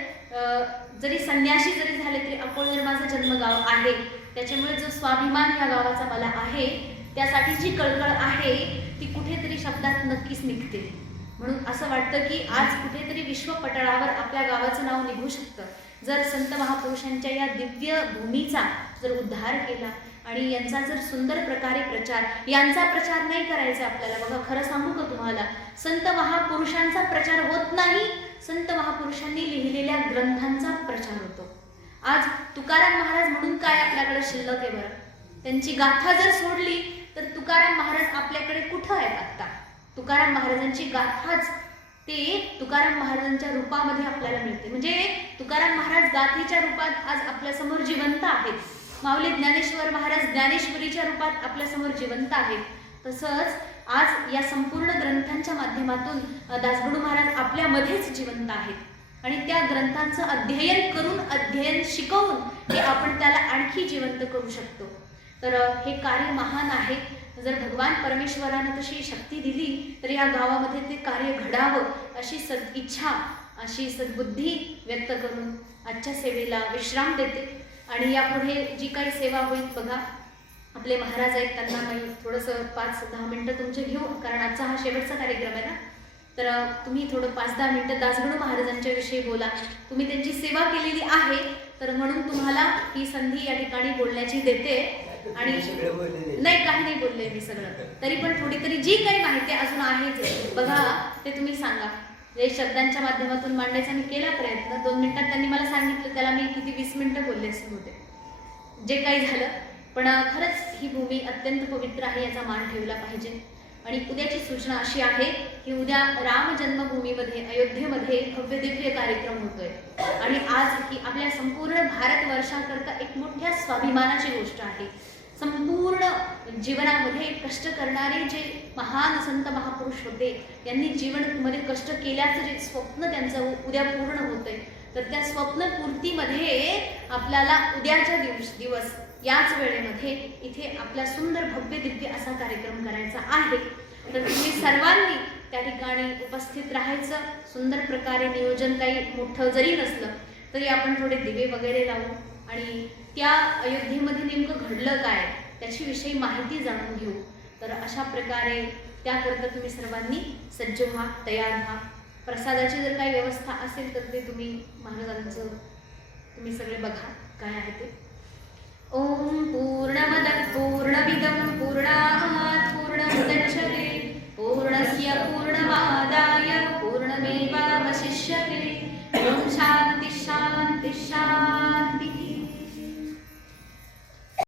जरी संन्याशी जरी झाले तरी अकोळनेर माझं जन्मगाव आहे. त्याच्यामुळे जो स्वाभिमान या गावाचा मला आहे, त्यासाठी जी कळकळ आहे ती कुठेतरी शब्दात नक्कीच निघते. म्हणून असं वाटतं की आज कुठेतरी विश्वपटलावर आपल्या गावाचं नाव निघू शकतं जर संत महापुरुषांच्या या दिव्य भूमीचा जर उद्धार केला आणि यांचा जर सुंदर प्रकारे प्रचार. यांचा प्रचार नाही करायचा आपल्याला. बघा, खरं सांगू का तुम्हाला, संत महापुरुषांचा प्रचार होत नाही, संत महापुरुषांनी लिहिलेल्या ग्रंथांचा प्रचार होतो. आज तुकाराम महाराज म्हणून काय आपल्याकडे शिल्लक आहे बरं? त्यांची गाथा जर सोडली तर तुकाराम महाराज आपल्याकडे कुठं आहेत आत्ता? तुकाराम महाराजांची गाथाच ते तुकाराम महाराजांच्या रूपामध्ये आपल्याला मिळते. म्हणजे तुकाराम महाराज गाथेच्या रूपात आज आपल्यासमोर जिवंत आहेत. माऊली ज्ञानेश्वर महाराज ज्ञानेश्वरीच्या रूपात आपल्यासमोर जिवंत आहेत. तसंच आज या संपूर्ण ग्रंथांच्या माध्यमातून दासगणू महाराज आपल्यामध्येच जिवंत आहेत आणि त्या ग्रंथांचं अध्ययन करून, अध्ययन शिकवून हे आपण त्याला आणखी जिवंत करू शकतो. तर हे कार्य महान आहे. जर भगवान परमेश्वरानं तशी शक्ती दिली तर या गावामध्ये ते कार्य घडावं अशी सदिच्छा, अशी सद्बुद्धी व्यक्त करून आजच्या सेवेला विश्राम देते. आणि यापुढे जी काही सेवा होईल, बघा आपले महाराज आहेत, त्यांना मी थोडंसं 5-10 मिनटं तुमचे घेऊ, कारण आजचा हा शेवटचा कार्यक्रम आहे ना. तर तुम्ही थोडं 5-10 मिनटं दासगणू महाराजांच्या विषयी बोला. तुम्ही त्यांची सेवा केलेली आहे, तर म्हणून तुम्हाला ही संधी या ठिकाणी बोलण्याची देते. आणि नाही, काही नाही बोलले मी सगळं, तरी पण थोडी तरी जी काही माहिती अजून आहे बघा, ते तुम्ही सांगा. जे शब्दांच्या माध्यमातून मांडायचा मी केला प्रयत्न. 2 मिनिटात त्यांनी मला सांगितलं, त्याला मी किती 20 मिनिटं बोलले असे होते. जे काही झालं, पण खरंच ही भूमी अत्यंत पवित्र आहे, याचा मान ठेवला पाहिजे. आणि उद्याची सूचना अशी आहे की उद्या राम जन्मभूमीमध्ये, अयोध्येमध्ये भव्य दिव्य कार्यक्रम होतोय. आणि आज ही आपल्या संपूर्ण भारतवर्षाकरता एक मोठ्या स्वाभिमानाची गोष्ट आहे. संपूर्ण जीवनामध्ये कष्ट करणारे जे महान संत महापुरुष होते, यांनी जीवनामध्ये कष्ट केल्याचं जे स्वप्न त्यांचं उद्या पूर्ण होतंय, तर त्या स्वप्नपूर्तीमध्ये आपल्याला उद्याच्या दिवस याच वेळेमध्ये इथे आपला सुंदर भव्य दिव्य असा कार्यक्रम करायचा आहे. तर तुम्ही सर्वांनी त्या ठिकाणी उपस्थित राहायचं. सुंदर प्रकारे नियोजन, काही मोठं जरी नसलं तरी आपण थोडे दिवे वगैरे लावू आणि त्या अयोध्येमध्ये नेमकं घडलं काय त्याची विषयी माहिती जाणून घेऊ. तर अशा प्रकारे त्याकरता तुम्ही सर्वांनी सज्ज व्हा, तयार व्हा. प्रसादाची जर काही व्यवस्था असेल तर ते तुम्ही महाराजांचं तुम्ही सगळे बघा काय आहे ते. ओम पूर्णमदः पूर्णमिदं पूर्णात् पूर्णमुदच्यते पूर्णस्य पूर्ण